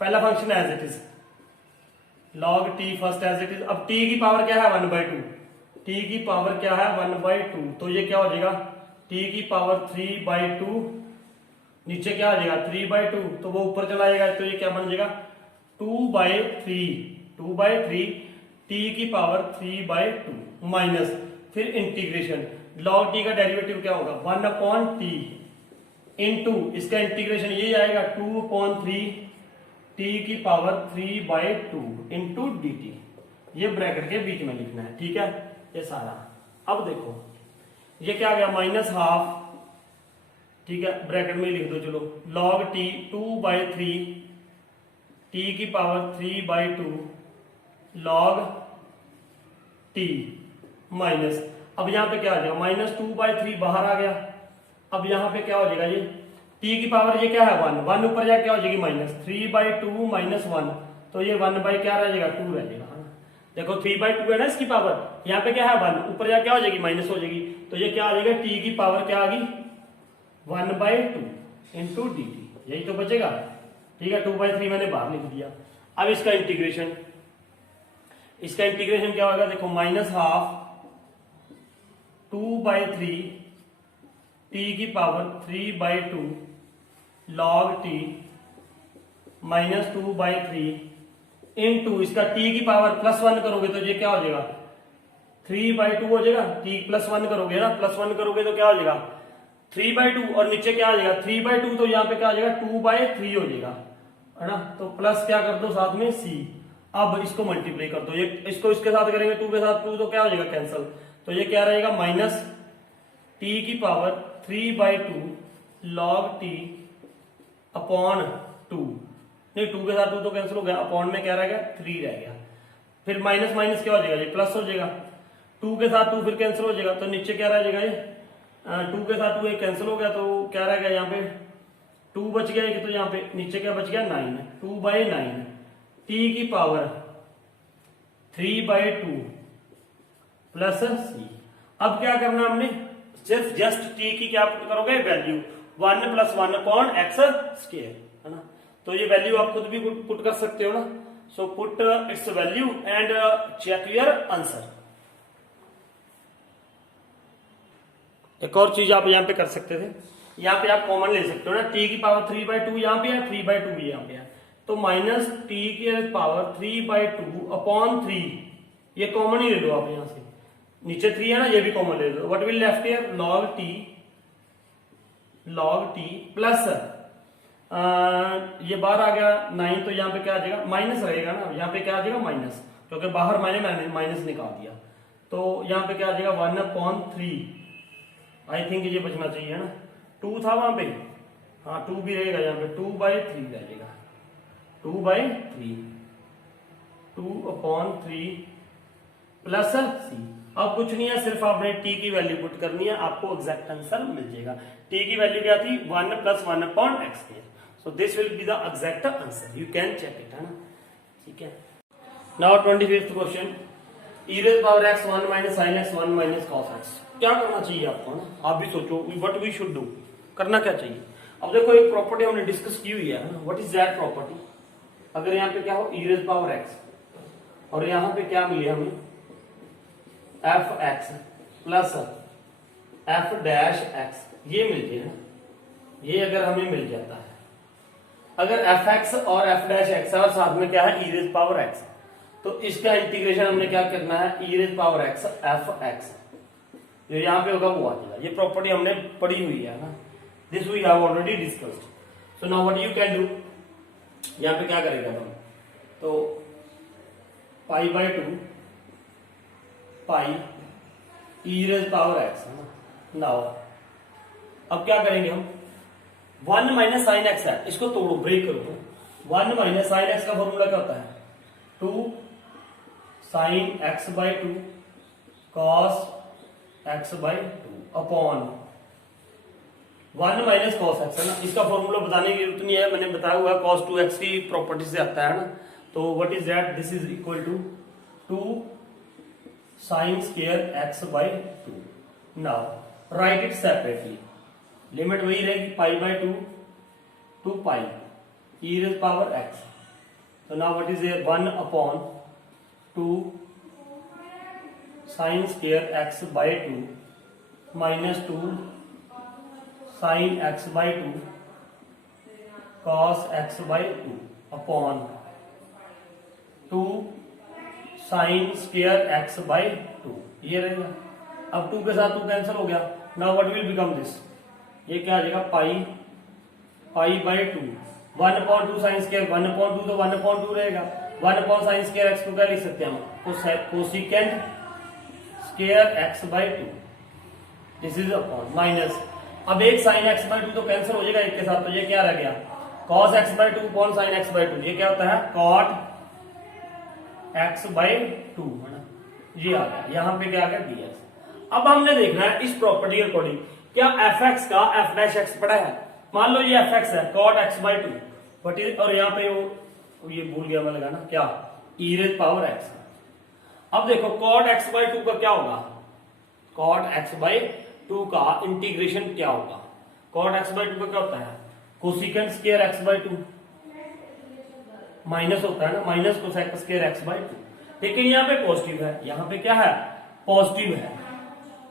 पहला function as it is, log t first as it is. अब t की पावर क्या है 1/2, t की पावर क्या है 1/2, तो ये क्या हो जाएगा t की पावर 3/2, नीचे क्या आ जाएगा 3/2, तो वो ऊपर चला जाएगा, तो ये क्या बन जाएगा 2/3 t की पावर 3/2 माइनस, फिर इंटीग्रेशन log t का डेरिवेटिव क्या होगा 1 अपॉन t इंटू इसका इंटीग्रेशन ये आएगा 2/3 t की पावर 3/2 इंटू dt, ये ब्रैकेट के बीच में लिखना है, ठीक है ये सारा। अब देखो ये क्या आ गया -12, ठीक है ब्रैकेट में लिख दो, चलो log t 2/3 t की पावर 3/2 log t माइनस, अब यहां पे क्या आ जाएगा -2/3 बाहर आ गया। अब यहां पे क्या हो जाएगा, ये t की पावर ये क्या है 1 ऊपर जाके क्या हो जाएगी -3/2 -1, तो ये 1 बाई क्या रह जाएगा 2 रह जाएगा। देखो 3/2 है ना इसकी पावर, यहाँ पे क्या है 1 ऊपर जाके क्या हो जाएगी माइनस हो जाएगी, तो ये क्या आ जाएगा t की पावर क्या आ गई 1/2 इंटू dt, यही तो बचेगा, ठीक है 2/3 मैंने बाहर लिख दिया। अब इसका इंटीग्रेशन क्या होगा, देखो -12 2/3 t की पावर 3/2 log t -2/3 इंटू इसका t की पावर +1 करोगे तो ये क्या हो जाएगा 3/2 हो जाएगा, t +1 करोगे ना, +1 करोगे तो क्या हो जाएगा 3/2, और नीचे क्या आ जाएगा 3/2, तो यहाँ पे क्या आ जाएगा 2/3 हो जाएगा, है ना, तो प्लस क्या कर दो साथ में c। अब इसको मल्टीप्लाई कर दो, ये इसको इसके साथ करेंगे 2 के साथ 2, तो क्या हो जाएगा कैंसल, तो ये क्या रहेगा माइनस t की पावर 3/2 log t अपॉन 2, नहीं 2 के साथ 2 तो कैंसिल हो गया, अपॉन में क्या रह गया 3 रह गया, फिर माइनस माइनस क्या हो जाएगा ये प्लस हो जाएगा, 2 के साथ 2 फिर कैंसिल हो जाएगा, तो नीचे क्या रह जाएगा ये 2 के साथ 2 ये कैंसिल हो गया, तो क्या रह गया यहाँ पे 2 बच गया, तो यहाँ पे नीचे क्या बच गया 9, 2/9 t की पावर 3/2 प्लस c। अब क्या करना हमने, सिर्फ जस्ट t की क्या करोगे वैल्यू 1 + 1 अपॉन एक्स स्क्वायर, है ना, तो ये वैल्यू आप खुद भी पुट कर सकते हो ना, so put its value and check your answer. एक और चीज आप यहाँ पे कर सकते थे, यहाँ पे आप कॉमन ले सकते हो ना, t की पावर 3/2 यहाँ पे है, 3/2 भी यहाँ पे है, तो माइनस t की पावर 3/2 अपॉन 3, ये कॉमन ही ले लो आप, यहाँ से नीचे 3 है ना, ये भी कॉमन ले लो, what will left here log t log t plus ये बाहर आ गया 9, तो यहाँ पे क्या आ जाएगा माइनस रहेगा ना, यहाँ पे क्या आ जाएगा माइनस, क्योंकि बाहर मैंने माइनस निकाल दिया, तो यहाँ पे क्या आ जाएगा 1/3। आई थिंक ये बचना चाहिए ना, 2 था वहां पे, हाँ 2 भी रहेगा यहाँ पे, 2/3 रहेगा, 2/3, 2/3 प्लस सी। अब कुछ नहीं है, सिर्फ आपने टी की वैल्यू पुट करनी है, आपको एग्जैक्ट आंसर मिल जाएगा। टी की वैल्यू क्या थी 1 + 1/x², so this will be the exact answer, you can check it, है ना, ठीक है। Now 25th question, e raised power x 1 - sin x 1 - cos x। क्या करना चाहिए आपको ना, आप भी सोचो व्हाट वी शुड डू, करना क्या चाहिए। अब देखो एक प्रॉपर्टी हमने डिस्कस की हुई है ना, व्हाट इज दैट प्रॉपर्टी। अगर यहाँ पे क्या हो e raised power x और यहाँ पे क्या मिले हमें f(x) प्लस f'(x), ये मिल जाए ना, ये अगर हमें मिल जाता है, अगर fx और f'(x) और साथ में क्या है e raised power x, तो इसका इंटीग्रेशन हमने क्या करना है e raised power x f(x), जो यहाँ पे होगा वो आ जाएगा। ये प्रॉपर्टी हमने पढ़ी हुई है ना, this we have already discussed. So now what you can do, यहाँ पे क्या करेगा हम, तो π/2 पाई e raised power x है ना। नाउ अब क्या करेंगे हम, 1 - sin x है, इसको तोड़ो, ब्रेक करो। 1 - sin x का फॉर्मूला क्या होता है 2 sin x/2 cos x/2 upon 1 - cos x है ना। इसका फॉर्मूला बताने की जरूरत नहीं है, मैंने बताया हुआ cos 2x की प्रॉपर्टी से आता है ना। तो what is that, this is equal to 2 sin square x/2। Now write it separately, limit वही रहेगी π/2 to π e raised power x। so now what is here 1/2 sin square x/2 minus 2 sin x/2 cos x/2 upon 2 sin square x/2, ये रहेगा। अब 2 के साथ 2 कैंसिल हो गया। Now what will become this, ये क्या आ जाएगा π/2 1/2 sin स्क्वायर 1/2 तो 1/2 रहेगा, 1 sin स्क्वायर x को क्या लिख सकते हैं हम, cosecant square x/2, this is upon minus, अब एक sin x/2 तो कैंसिल हो जाएगा एक के साथ, तो ये क्या रह गया cos x/2 upon sin x/2, ये क्या होता है cot x/2 है ना, ये आ गया। यहां पे क्या आ गया ds। अब हमने देखना है इस प्रॉपर्टी के अकॉर्डिंग क्या fx का f'(x) पड़ा है। मान लो ये fx है cot x/2 बट और यहाँ पे वो ये भूल गया मैं लगाना क्या e raised power x। अब देखो cot x/2 का क्या होगा, cot x/2 का इंटीग्रेशन क्या होगा, cot x/2 का क्या होता है कोसिकेंट स्क्वायर x/2 माइनस होता है ना, माइनस कोसेक स्क्वायर x/2, लेकिन यहाँ पे पॉजिटिव है, यहाँ पे क्या है पॉजिटिव है,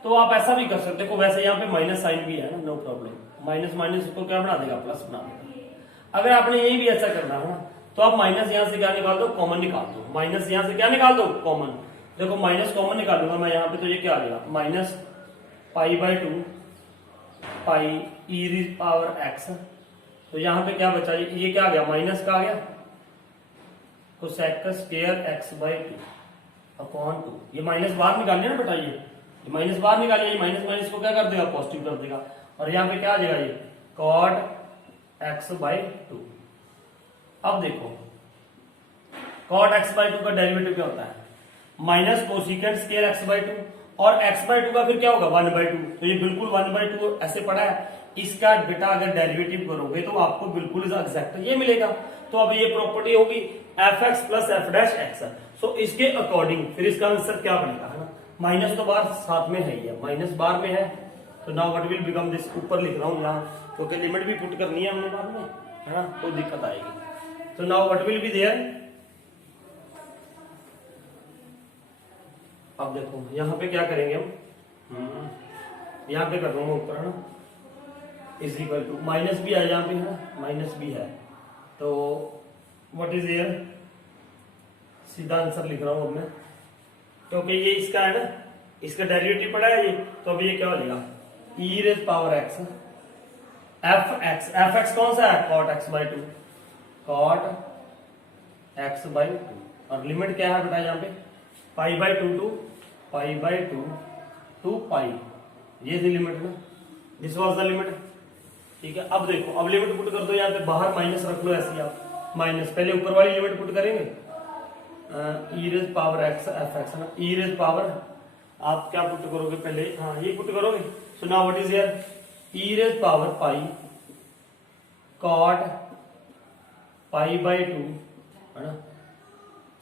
तो आप ऐसा भी कर सकते हो। वैसे यहाँ पे माइनस साइन भी है ना, नो प्रॉब्लम, माइनस माइनस को क्या बना देगा प्लस बना देगा। अगर आपने यही भी ऐसा करना है ना, तो आप माइनस यहाँ से क्या निकाल दो कॉमन निकाल दो, माइनस यहाँ से क्या निकाल दो कॉमन, देखो माइनस कॉमन निकालूंगा मैं यहाँ पे, तो ये क्या आ जाएगा माइनस π/2 पाई e raised power x, तो यहाँ पे क्या बचा, ये क्या आ गया माइनस का आ गया कोसेक स्क्वायर x/2 अपॉन 2, ये माइनस बाहर निकालिए ना बेटा, ये माइनस बाहर निकालिए, ये माइनस माइनस को क्या कर देगा पॉजिटिव कर देगा, और यहाँ पे क्या आ जाएगा ये cot x/2। अब देखो cot x/2 का डेरिवेटिव क्या होता है माइनस कोसिकेंट स्क्वायर x/2, और x/2 का फिर क्या होगा 1/2, तो ये बिल्कुल 1/2 ऐसे पड़ा है, इसका बेटा अगर डेरिवेटिव करोगे तो आपको बिल्कुल एग्जैक्ट ये मिलेगा। तो अब ये प्रॉपर्टी होगी fx प्लस f'(x), सो इसके अकॉर्डिंग फिर इसका आंसर क्या बनेगा है ना, माइनस तो बाहर साथ में है ही है, माइनस बाहर में है, तो now what will become this, ऊपर लिख रहा हूं यहाँ क्योंकि लिमिट भी पुट करनी है हमने बाद में, है ना, तो दिक्कत आएगी। तो now what will be there, अब देखो यहाँ पे क्या करेंगे हम, यहाँ पे कर रहा हूँ ऊपर है ना, इज इक्वल टू माइनस भी है यहाँ पे है ना, माइनस भी है, तो व्हाट इज हियर, सीधा आंसर लिख रहा हूं अब मैं, क्योंकि ये इसका है ना, इसका डेरिवेटिव पड़ा है ये, तो अब ये क्या हो जाएगा e raised power x F X कौन सा है, cot X by two, cot X by two. और लिमिट क्या है बेटा यहाँ पे, pi by two to pi by two pi, ये थी लिमिट ना, दिस वॉज द लिमिट। ठीक है, अब देखो, अब लिमिट पुट कर दो यहाँ पे, बाहर माइनस रख लो ऐसे आप, माइनस पहले ऊपर वाली लिमिट पुट करेंगे, E raise power X F X है ना, ई रेज पावर आप क्या पुट करोगे पहले, हाँ ये पुट करोगे। So now what is here, E raise power pi cot pi by two है ना,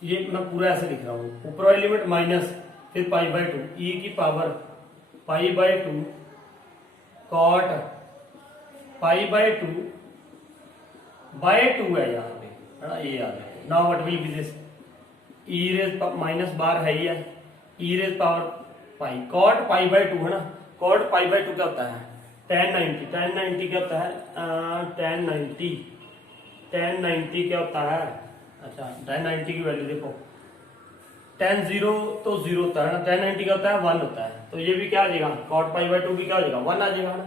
ये मैं पूरा ऐसे लिख रहा हूं, ऊपर वाली लिमिट माइनस फिर पाई बाई टू, ई की power pi by two cot pi by two है यहाँ पे है ना, ये आ गया। Now what will be this, E raise minus बार है ही है, E raise power pi cot pi by two है ना, कॉट पाई बाई टू क्या होता है, tan 90 क्या होता है, tan 90 क्या होता है, अच्छा tan 90 की वैल्यू देखो, tan 0 तो 0 होता है ना, tan 90 क्या होता है 1 होता है, तो ये भी क्या आ जाएगा, cot पाई बाई टू भी क्या हो जाएगा 1 आ जाएगा ना,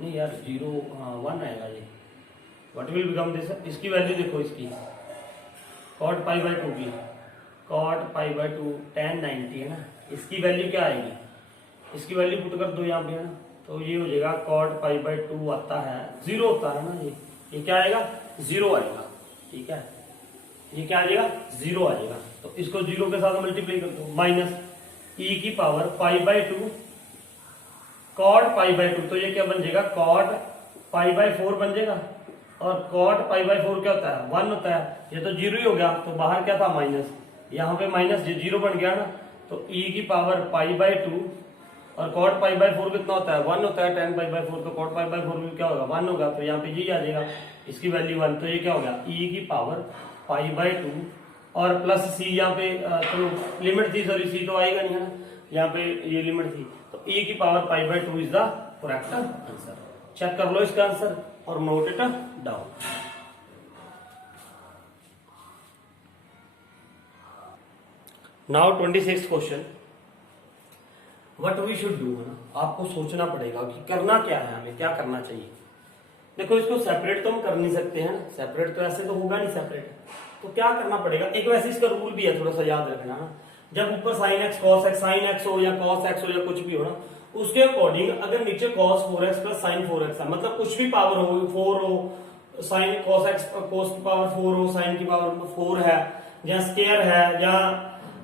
नहीं यार 0 हाँ 1 आएगा ये, व्हाट विल बिकम दिस, इसकी वैल्यू देखो इसकी, cot पाई बाई टू की, cot pi by to tan 90 है ना, इसकी वैल्यू क्या आएगी, इसकी वैल्यू पुट कर दो यहाँ पे है ना, तो ये हो जाएगा cot पाई बाई टू आता है 0 होता है ना, ये क्या आएगा 0 आएगा। ठीक है, ये क्या आ जाएगा 0 आ जाएगा, तो इसको 0 के साथ मल्टीप्लाई कर दो, माइनस ई की power pi by two cot pi by two, तो ये क्या बन जाएगा कॉट पाई बाई 4 बन जाएगा, और कॉट पाई बाई 4 क्या होता है 1 होता है, ये तो 0 ही हो गया, तो बाहर क्या था माइनस, यहाँ पे माइनस 0 बन गया ना, तो ई की पावर पाई बाई टू और कॉट पाई बाई 4 कितना होता है 1 होता है, tan पाई बाई 4, तो कॉट पाई बाई 4 भी क्या होगा 1 होगा, तो यहाँ पे जी आ जाएगा, इसकी वैल्यू 1, तो ये क्या हो गया ई की पावर पाई बाई टू और प्लस सी, यहाँ पे चलो लिमिट थी, सॉरी सी तो आएगा नहीं है ना, यहाँ पे ये लिमिट थी, तो ई की power pi by two is the correct answer. Check कर लो इसका आंसर और note it down. Now 26th question, what we should do है ना, आपको सोचना पड़ेगा कि करना क्या है, हमें क्या करना चाहिए। देखो इसको सेपरेट तो हम कर नहीं सकते हैं, सेपरेट तो ऐसे तो होगा नहीं सेपरेट, तो क्या करना पड़ेगा, एक वैसे इसका रूल भी है थोड़ा सा याद रखना ना, जब ऊपर sine x cos x, sine x हो या कॉस एक्स हो या कुछ भी हो ना, उसके अकॉर्डिंग अगर नीचे cos 4x plus sign 4x है, मतलब कुछ भी पावर हो 4 हो, साइन कॉस एक्स कॉस की पावर 4 हो, साइन की पावर 4 है, या स्केयर है, या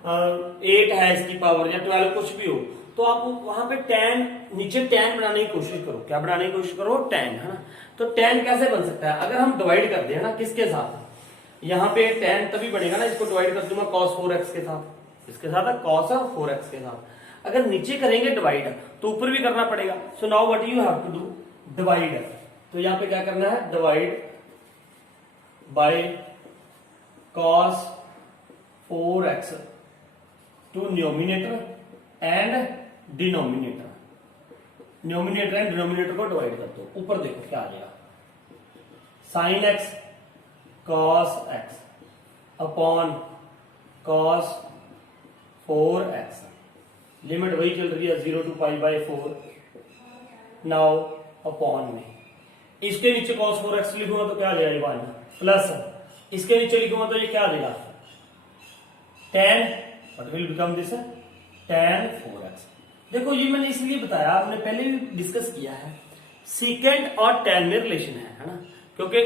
8 है इसकी पावर, या 12 कुछ भी हो, तो आप वहां पे tan नीचे tan बनाने की कोशिश करो, क्या बनाने की कोशिश करो tan है ना, तो tan कैसे बन सकता है, अगर हम डिवाइड कर दें ना किसके साथ, यहाँ पे tan तभी बनेगा ना, इसको डिवाइड कर दूंगा cos 4x के साथ, इसके साथ है cos 4x के साथ, अगर नीचे करेंगे डिवाइड तो ऊपर भी करना पड़ेगा, so now what you have to do divide, तो यहाँ पे क्या करना है divide by cos 4x to numerator and denominator, numerator and denominator को डिवाइड कर दो, ऊपर देखो क्या आ जाएगा, sine x cos X upon cos 4x, limit वही चल रही है 0 to pi by 4, now upon में इसके नीचे cos 4x लिखूंगा तो क्या आ जाएगा 1 प्लस इसके नीचे लिखूंगा तो ये क्या आ जाएगा tan, what will become this tan 4x। देखो ये मैंने इसलिए बताया, आपने पहले भी डिस्कस किया है, सीकेंट और tan में रिलेशन है ना, क्योंकि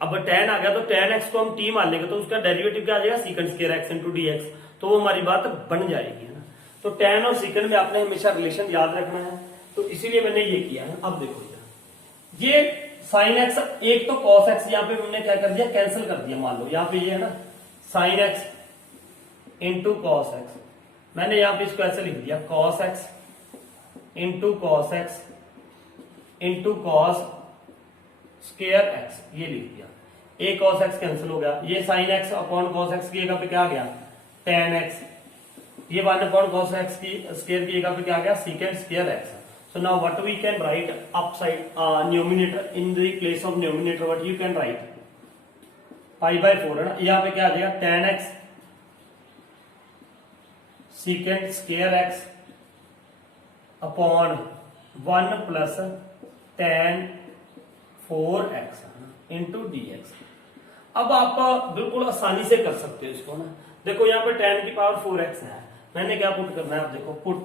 अब tan आ गया तो tan x को हम t मान लेंगे तो उसका डेरिवेटिव क्या आ जाएगा secant square x into dx, तो वो हमारी बात बन जाएगी है ना, तो tan और सीकेंट में आपने हमेशा रिलेशन याद रखना है, तो इसीलिए मैंने ये किया है। अब देखो ये साइन एक्स, एक तो कॉस एक्स यहाँ पे हमने क्या कर दिया कैंसिल कर दिया, मान लो यहाँ पे ये है ना sign x into cos x, मैंने यहाँ पे इसको ऐसे लिख दिया cos x into cos x into cos square x, ये लिख दिया, ए कॉस एक्स कैंसिल हो गया, ये sine x upon cos x की जगह पे क्या आ गया tan एक्स, ये 1 अपॉन कॉस एक्स की स्क्वायर की जगह पे क्या आ गया secant square x. So now what we can write upside numerator in the place of numerator, what you can write pi by 4 है ना, यहाँ पे क्या आ जाएगा tan x secant square x upon 1 plus tan 4x into D x. अब आप बिल्कुल आसानी से कर सकते हो इसको ना। देखो यहाँ पे tan की पावर 4x है, मैंने क्या पुट करना है, आप देखो put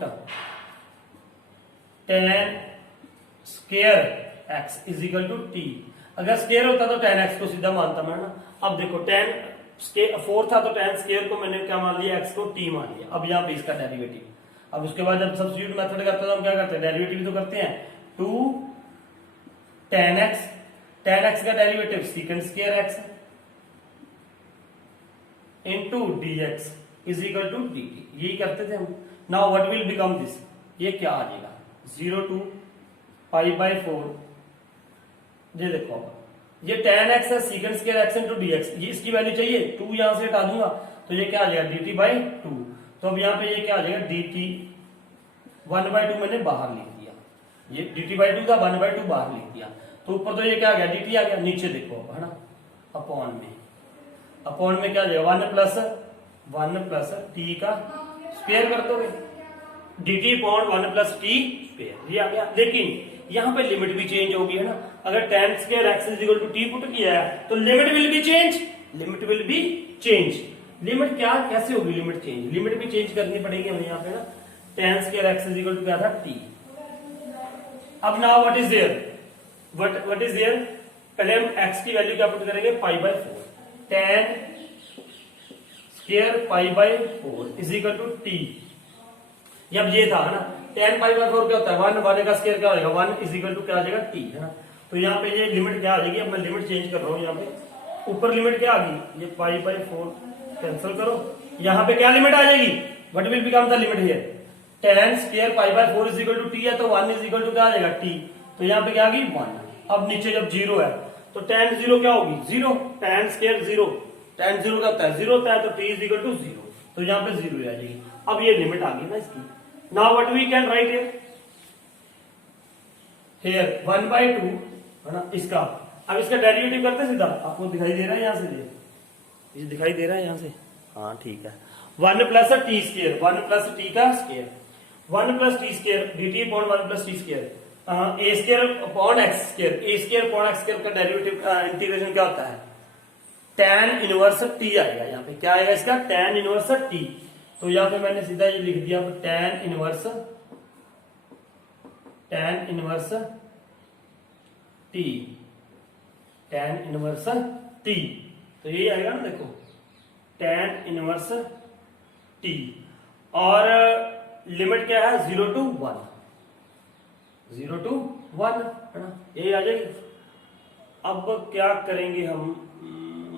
tan square x is equal to T. अगर स्क्वायर होता तो tan x को सीधा मानता मैं ना। अब देखो tan 4 था तो tan स्क्वायर को मैंने क्या मान लिया, x को t मान लिया। अब यहाँ पे इसका डेरिवेटिव, अब उसके बाद जब सब्स्टिट्यूट मेथड करते हैं तो हम क्या करते हैं, डेरिवेटिव तो करते हैं। 2 tan x का derivative secant square x into D x is equal to D T, यही करते थे हम। Now what will become this, ये क्या आ जाएगा 0 टू पाई बाय 4। ये देखो अब ये tan x है secant square x into D x, ये इसकी वैल्यू चाहिए 2, यहां से हटा दूंगा तो ये क्या आ जाएगा dt बाई 2। तो अब यहाँ पे ये क्या आ जाएगा dt 1/2 मैंने बाहर लिख दिया, ये dt बाई 2 था 1/2 बाहर लिख दिया। तो ऊपर तो ये क्या आ गया dt आ गया, नीचे देखो अब है ना अपॉन में क्या जाएगा 1 प्लस टी का स्क्वायर कर दोगे, dt upon 1 plus T square, ये आ गया। लेकिन यहाँ पे लिमिट भी चेंज होगी है ना। अगर tan square x is equal to T put किया है तो limit will be change. Limit क्या कैसे होगी लिमिट चेंज, लिमिट भी चेंज करनी पड़ेगी हमें यहाँ पे ना। tan square x is equal to क्या था t। अब नाउ व्हाट इज देयर, पहले हम x की वैल्यू क्या पुट करेंगे pi by 4, tan square pi by 4 is equal to T. जब ये था ना tan पाई बाय 4 क्या होता है 1 का स्क्वायर क्या हो जाएगा 1 इज इक्वल टू क्या आ जाएगा टी है ना। तो यहाँ पे ये लिमिट क्या आ जाएगी, अब मैं लिमिट चेंज कर रहा हूँ। यहाँ पे ऊपर लिमिट क्या आ गई, ये पाई बाय 4 कैंसिल करो, यहाँ पे क्या लिमिट आ जाएगी, what will become the limit here, tan square pi by 4 is equal to T है तो 1 इज इक्वल टू क्या आ जाएगा टी। तो यहाँ पे क्या आ गई 1। अब नीचे जब 0 है तो tan 0 क्या होगी 0, tan स्क्वायर 0, tan 0 क्या होता है 0 होता है तो t इज इक्वल टू 0, तो यहाँ पे 0 आ जाएगी। अब ये लिमिट आ गई ना इसकी। Now what we can write here 1/2 है ना इसका। अब इसका डेरिवेटिव करते सीधा, आपको दिखाई दे रहा है यहाँ से, ये दिखाई दे रहा है यहाँ से, हाँ ठीक है। 1 plus T square 1 plus T का square 1 plus T square dt upon 1 plus T square A square upon X square, A square upon X square का डेरिवेटिव इंटीग्रेशन क्या होता है tan इनवर्स टी आएगा। यहाँ पे क्या आएगा इसका tan इनवर्स टी। तो यहाँ पे मैंने सीधा ये लिख दिया tan inverse T, tan inverse T. तो ये आएगा ना देखो tan इनवर्स टी, और लिमिट क्या है 0 टू 1 है ना, ये आ जाएगी। अब क्या करेंगे हम,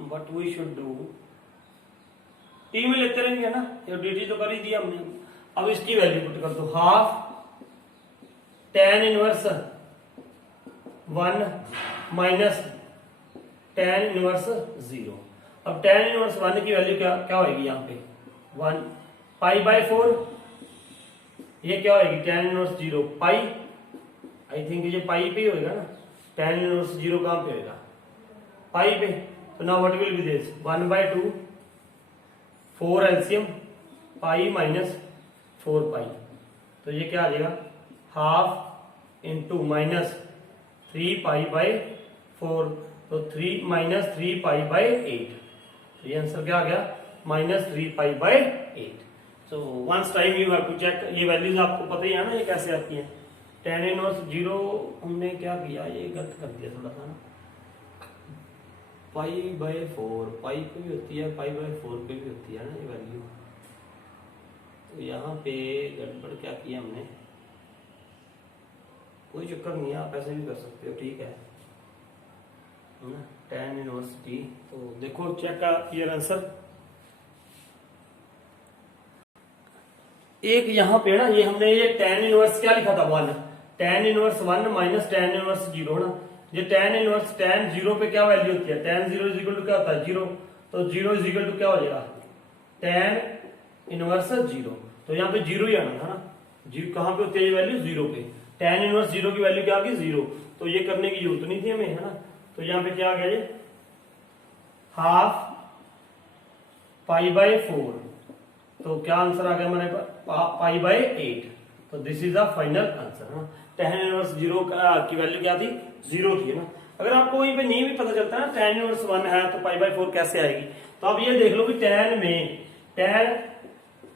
what we should do, T में लेते रहेंगे ना, ये dt तो कर ही दिया हमने। अब इसकी वैल्यू पुट कर दो, half tan inverse 1 minus tan inverse 0। अब tan इनवर्स 1 की वैल्यू क्या क्या होगी यहाँ पे 1 पाई बाय 4, ये क्या होगी tan inverse 0 pi, I think ये पाई पे ही होगा ना, tan इनवर्स 0 कहां पे होगा पाई पे। तो now what will be this 1/2 4 LCM pi minus 4 पाई, तो ये क्या आ जाएगा half into minus 3 pi by 4, तो 3 माइनस 3 पाई बाय 8, तो ये आंसर क्या आ गया -3 pi by 8। So once time you have to check, ये वैल्यूज आपको पता ही है ना ये कैसे आती है। tan इनवर्स 0 हमने क्या किया, ये गलत कर दिया थोड़ा सा ना, पाई बाय 4 पाई पे भी होती है, पाई बाय 4 पे भी होती है ना ये वैल्यू। तो यहाँ पे गड़बड़ क्या किया हमने, कोई चक्कर नहीं है, आप ऐसे भी कर सकते हो, ठीक है ना। tan इनवर्स टी, तो देखो चेक का क्लियर आंसर। एक यहाँ पे ना ये हमने ये tan इनवर्स क्या लिखा था 1, tan inverse 1 minus tan inverse 0 ना। ये tan इनवर्स tan 0 पे क्या वैल्यू होती है, tan 0 इज इक्वल टू क्या होता है 0, तो 0 इज इक्वल टू क्या हो जाएगा tan इनवर्स 0, तो यहाँ पे 0 ही आना था ना, जी कहाँ पे होती है ये वैल्यू 0 पे। tan इनवर्स 0 की वैल्यू क्या आ गई 0, तो ये करने की जरूरत नहीं थी हमें है ना। तो यहाँ पे क्या आ गया ये हाफ पाई बाय 4, तो क्या आंसर आ गया हमारे पास पाई बाय 8, तो this is the final answer. tan inverse 0 की वैल्यू क्या थी, 0 थी ना। अगर आपको वहीं पे नहीं भी पता चलता ना tan इनवर्स 1 है तो π/4 कैसे आएगी, तो आप ये देख लो कि tan में tan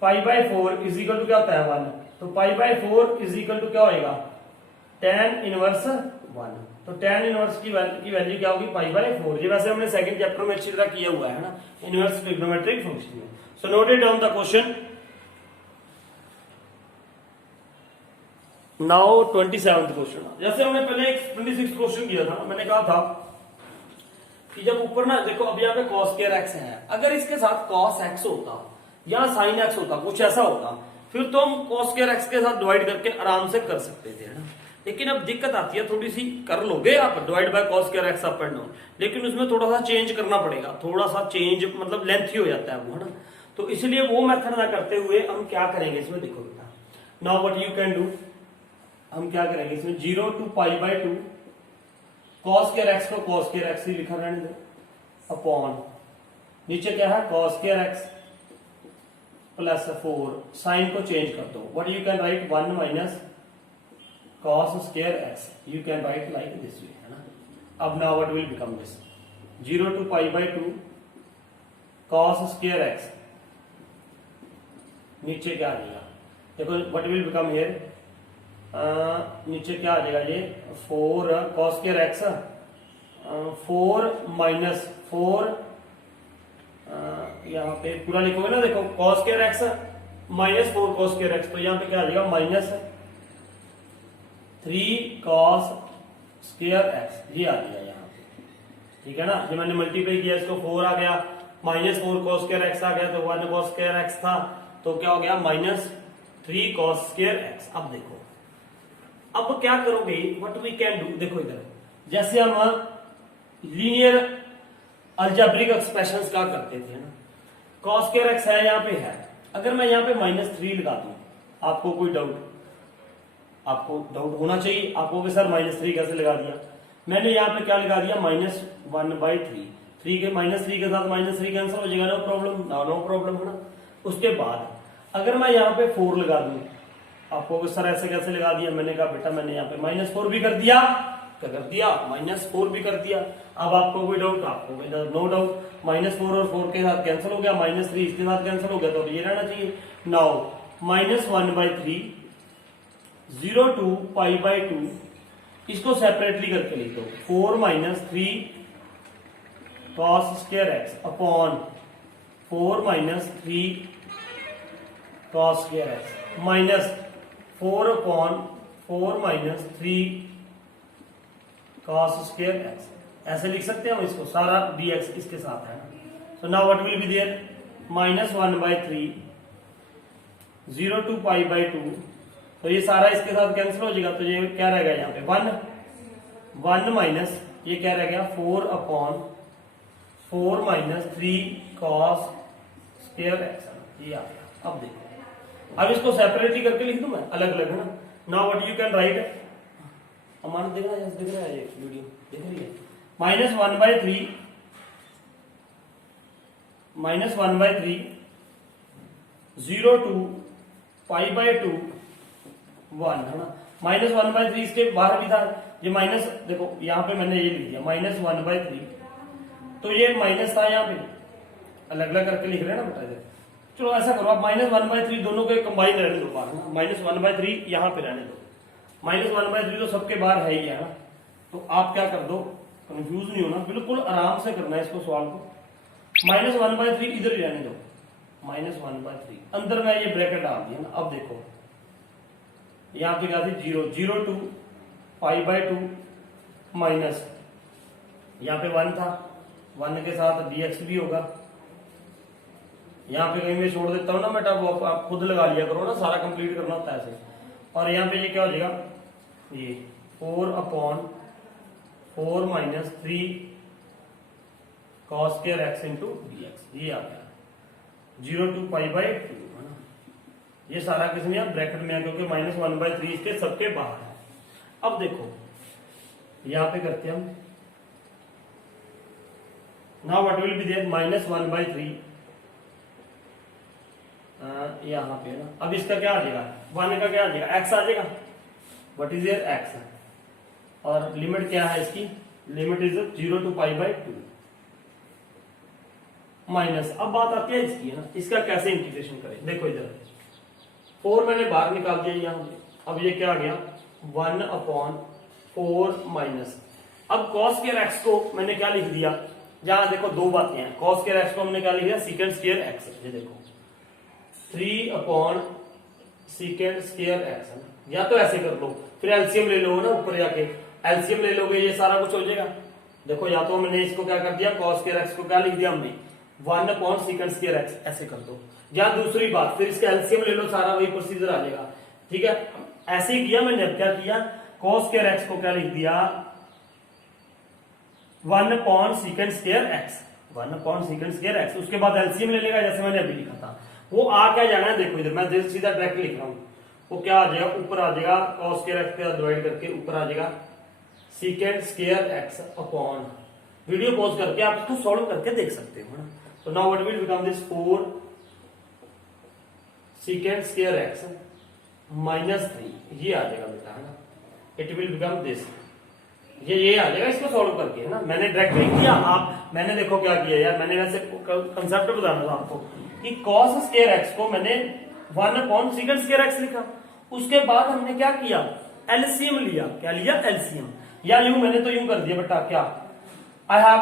π/4 इज इक्वल टू क्या होता है 1, तो π/4 इज इक्वल टू क्या होएगा tan इनवर्स 1। तो tan इनवर्स की वैल्यू क्या होगी π/4। ये वैसे हमने सेकंड चैप्टर में अच्छी तरह किया हुआ है ना, इनवर्स ट्रिग्नोमेट्रिक फंक्शन में। So note it down the question. Now 27th question. जैसे हमने पहले एक 26th क्वेश्चन किया था, मैंने कहा था कि जब ऊपर ना देखो, अब यहाँ पे cos स्क्वायर x है, अगर इसके साथ cos x होता या sin x होता, कुछ ऐसा होता, फिर तो हम cos स्क्वायर x के साथ डिवाइड करके आराम से कर सकते थे, है ना। लेकिन अब दिक्कत आती है थोड़ी सी, कर लोगे आप divide by cos square x up and down, लेकिन उसमें थोड़ा सा चेंज करना पड़ेगा, थोड़ा सा चेंज मतलब लेंथी हो जाता है वो, है ना। तो इसलिए वो मेथड ना करते हुए हम क्या करेंगे इसमें, देखो बेटा, now what you can do, हम क्या करेंगे इसमें 0 to π/2 cos स्क्वायर x को cos स्क्वायर x ही लिखा रहने दो, अपॉन नीचे क्या है cos square x plus 4, sine को चेंज कर दो, what you can write 1 minus cos square x, you can write like this way, है ना। अब now what will become this 0 to π/2 cos square x, नीचे क्या आ जाएगा, देखो व्हाट विल बिकम हियर, नीचे क्या आ जाएगा ये 4 cos स्क्वायर x, 4 माइनस 4, यहाँ पे पूरा लिखोगे ना, देखो cos square x minus 4 cos square x, तो यहाँ पे क्या आ जाएगा माइनस 3 cos स्क्वायर x, ये आ गया यहाँ पे, ठीक है ना। जब मैंने मल्टीप्लाई किया इसको 4 आ गया, माइनस 4 cos स्क्वायर x आ गया, तो 1 cos स्क्वायर x था, तो क्या हो गया माइनस 3 cos स्क्वायर x। अब देखो अब क्या करोगे, व्हाट वी कैन डू, देखो इधर जैसे हम लीनियर अलजेब्रिक एक्सप्रेशंस का करते थे ना, cos स्क्वायर x है यहाँ पे है, अगर मैं यहाँ पे -3 लगा दूं, आपको कोई डाउट, आपको डाउट होना चाहिए आपको कि सर -3 कैसे लगा दिया, मैंने यहाँ पे क्या लगा दिया -1/3, 3 के -3 के साथ -3 कैंसिल हो जाएगा, नो प्रॉब्लम, नो प्रॉब्लम, है ना। उसके बाद अगर मैं यहाँ पे 4 लगा दूं, आपको सर ऐसे कैसे लगा दिया, मैंने कहा बेटा मैंने यहाँ पे -4 भी कर दिया, क्या कर दिया -4 भी कर दिया। अब आपको कोई डाउट, आपको कोई नो डाउट, -4 और 4 के साथ कैंसिल हो गया, -3 इसके साथ कैंसिल हो गया, तो ये रहना चाहिए। नाउ -1/3 0 to π/2, इसको सेपरेटली करके लिख दो, 4 - 3 cos square x upon 4 - 3 cos square x minus 4 upon 4 - 3 cos square x, ऐसे लिख सकते हैं हम इसको, सारा dx इसके साथ है। So now what will be there -1/3 0 to π/2, तो ये सारा इसके साथ कैंसिल हो जाएगा, तो ये क्या रहेगा यहाँ पे 1 माइनस ये क्या रह गया 4 अपॉन 4 - 3 cos स्क्वायर x, ये आ गया। अब देखो अब इसको सेपरेटली करके लिख दूं मैं, अलग अलग, है ना। Now what you can write, Aman देख रहा है ये वीडियो देख रही है, -1/3 0 to π/2 1, है ना। -1/3 इसके बाहर भी था, ये माइनस, देखो यहाँ पे मैंने ये लिख दिया -1/3, तो ये माइनस था, यहाँ पे अलग अलग करके लिख रहे हैं ना बेटा इधर। चलो ऐसा करो आप -1/3 दोनों को कंबाइन रहने दो बाहर, -1/3 यहाँ पे रहने दो, -1/3 तो सबके बाहर है ही, है ना। तो आप क्या कर दो, कंफ्यूज नहीं होना, बिल्कुल आराम से करना है इसको सवाल को, -1/3 इधर ही रहने दो, -1/3 अंदर में ये ब्रैकेट डाल दिया ना। अब देखो यहाँ पे क्या थी 0 to π/2 माइनस यहाँ पे 1 था, 1 के साथ dx भी होगा, यहाँ पे कहीं मैं छोड़ देता हूँ ना बेटा, वो आप खुद लगा लिया करो ना, सारा कंप्लीट करना होता है ऐसे। और यहाँ पे ये क्या हो जाएगा, ये 4 upon 4 - 3 cos square x into dx, ये आ गया 0 to π/2, है ना। ये सारा किसमें है, ब्रैकेट में है, क्योंकि -1/3 इसके सबके बाहर है। अब देखो यहाँ पे करते हैं हम, now what will be there -1/3 यहाँ पे ना, अब इसका क्या आ जाएगा, 1 का क्या आ जाएगा, x आ जाएगा, व्हाट इज योर x, और लिमिट क्या है इसकी, लिमिट इज 0 to π/2 माइनस। अब बात आती है इसकी है ना, इसका कैसे इंटीग्रेशन करें, देखो इधर 4 मैंने बाहर निकाल दिया यहाँ पे, अब ये क्या आ गया 1/4 माइनस। अब cos स्क्वायर x को मैंने क्या लिख दिया, जहां देखो दो बातें हैं, cos स्क्वायर x को हमने क्या लिख दिया, सीकेंड स्क्वायर x, ये देखो 3/सीकेंड स्क्वायर x है ना, या तो ऐसे कर लो, फिर एलसीएम ले लो ना, ऊपर जाके एलसीएम ले लोगे, ये सारा कुछ हो जाएगा। देखो या तो हमने इसको क्या कर दिया, cos स्क्वायर x को क्या लिख दिया हमने 1/सीकेंड स्क्वायर x, ऐसे कर दो। या दूसरी बात, फिर इसका एलसीएम ले लो, सारा वही प्रोसीजर आ जाएगा, ठीक है। ऐसे ही किया मैंने, अब क्या किया, cos स्क्वायर x को क्या लिख दिया 1/सीकेंड स्क्वायर x, 1/सीकेंड स्क्वायर x, उसके बाद एलसीएम ले लेगा, जैसे मैंने अभी लिखा था। वो आ क्या जाना है, देखो इधर मैं सीधा डायरेक्ट लिख रहा हूं, वो क्या आ जाएगा, ऊपर आ जाएगा cos स्क्वायर x पे डिवाइड करके ऊपर आ जाएगा second square x upon, video pause करके आप इसको सॉल्व करके देख सकते हो ना। तो now what will become this 4 सीकेंड square x -3, ये आ जाएगा बेटा है ना, इट विल बिकम दिस, ये आ जाएगा, इसको सॉल्व करके है ना। मैंने डायरेक्ट लिख दिया, आप मैंने देखो क्या किया यार, मैंने वैसे कंसेप्ट बताना था आपको कि cos स्क्वायर x को मैंने 1/सीकेंड स्क्वायर x लिखा, उसके बाद हमने क्या किया, एलसीएम लिया, क्या लिया, एलसीएम, या यूं मैंने तो यूं कर दिया बेटा, क्या I have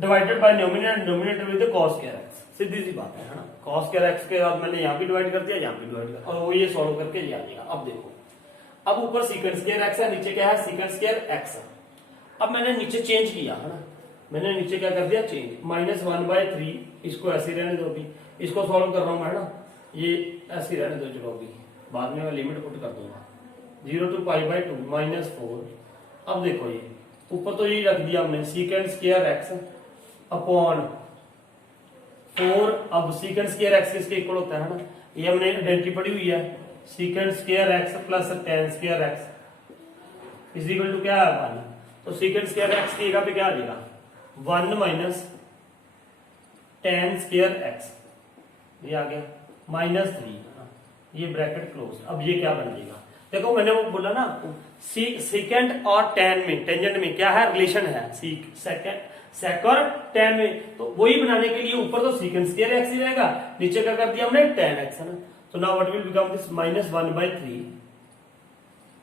divided by numerator with cos square x, सीधी सी बात है ना। cos स्क्वायर x के बाद मैंने यहाँ भी डिवाइड कर दिया, यहाँ भी डिवाइड कर, और वो ये सॉल्व करके ये आ जाएगा। अब देखो, अब ऊपर सीकेंड स्क्वायर x है, नीचे क्या है, सीकेंड स्क्वायर x। अब मैंने नीचे चेंज किया है ना, मैंने नीचे क्या कर दिया, चेंज, -1/3, इसको ऐसे रहने दो, अभी इसको सॉल्व कर रहा हूं मैं ना, ये ऐसे रहने दो, चलो अभी बाद में मैं लिमिट पुट कर दूंगा, 0 to π/2 -4। अब देखो ये ऊपर तो ये रख दिया हमने सीकेंड स्क्वायर x अपॉन 4, अब सीकेंड स्क्वायर x किसके इक्वल होता है ना, ये हमने आइडेंटिटी पड़ी हुई है, secant square x plus tan square x is equal to क्या है 1। तो सीकेंड स्क्वायर x की जगह पे क्या आ जाएगा, 1 - tan स्क्वायर x, ये आ गया -3, ये ब्रैकेट क्लोज। अब ये क्या बन जाएगा, देखो मैंने वो बोला ना आपको, सेकेंड और tan में, टेंजेंट में क्या है, रिलेशन है, सेक और tan में, तो वही बनाने के लिए ऊपर तो सीकेंड स्क्वायर x ही रहेगा, नीचे क्या कर दिया हमने tan x है ना। तो now what will become this -1/3,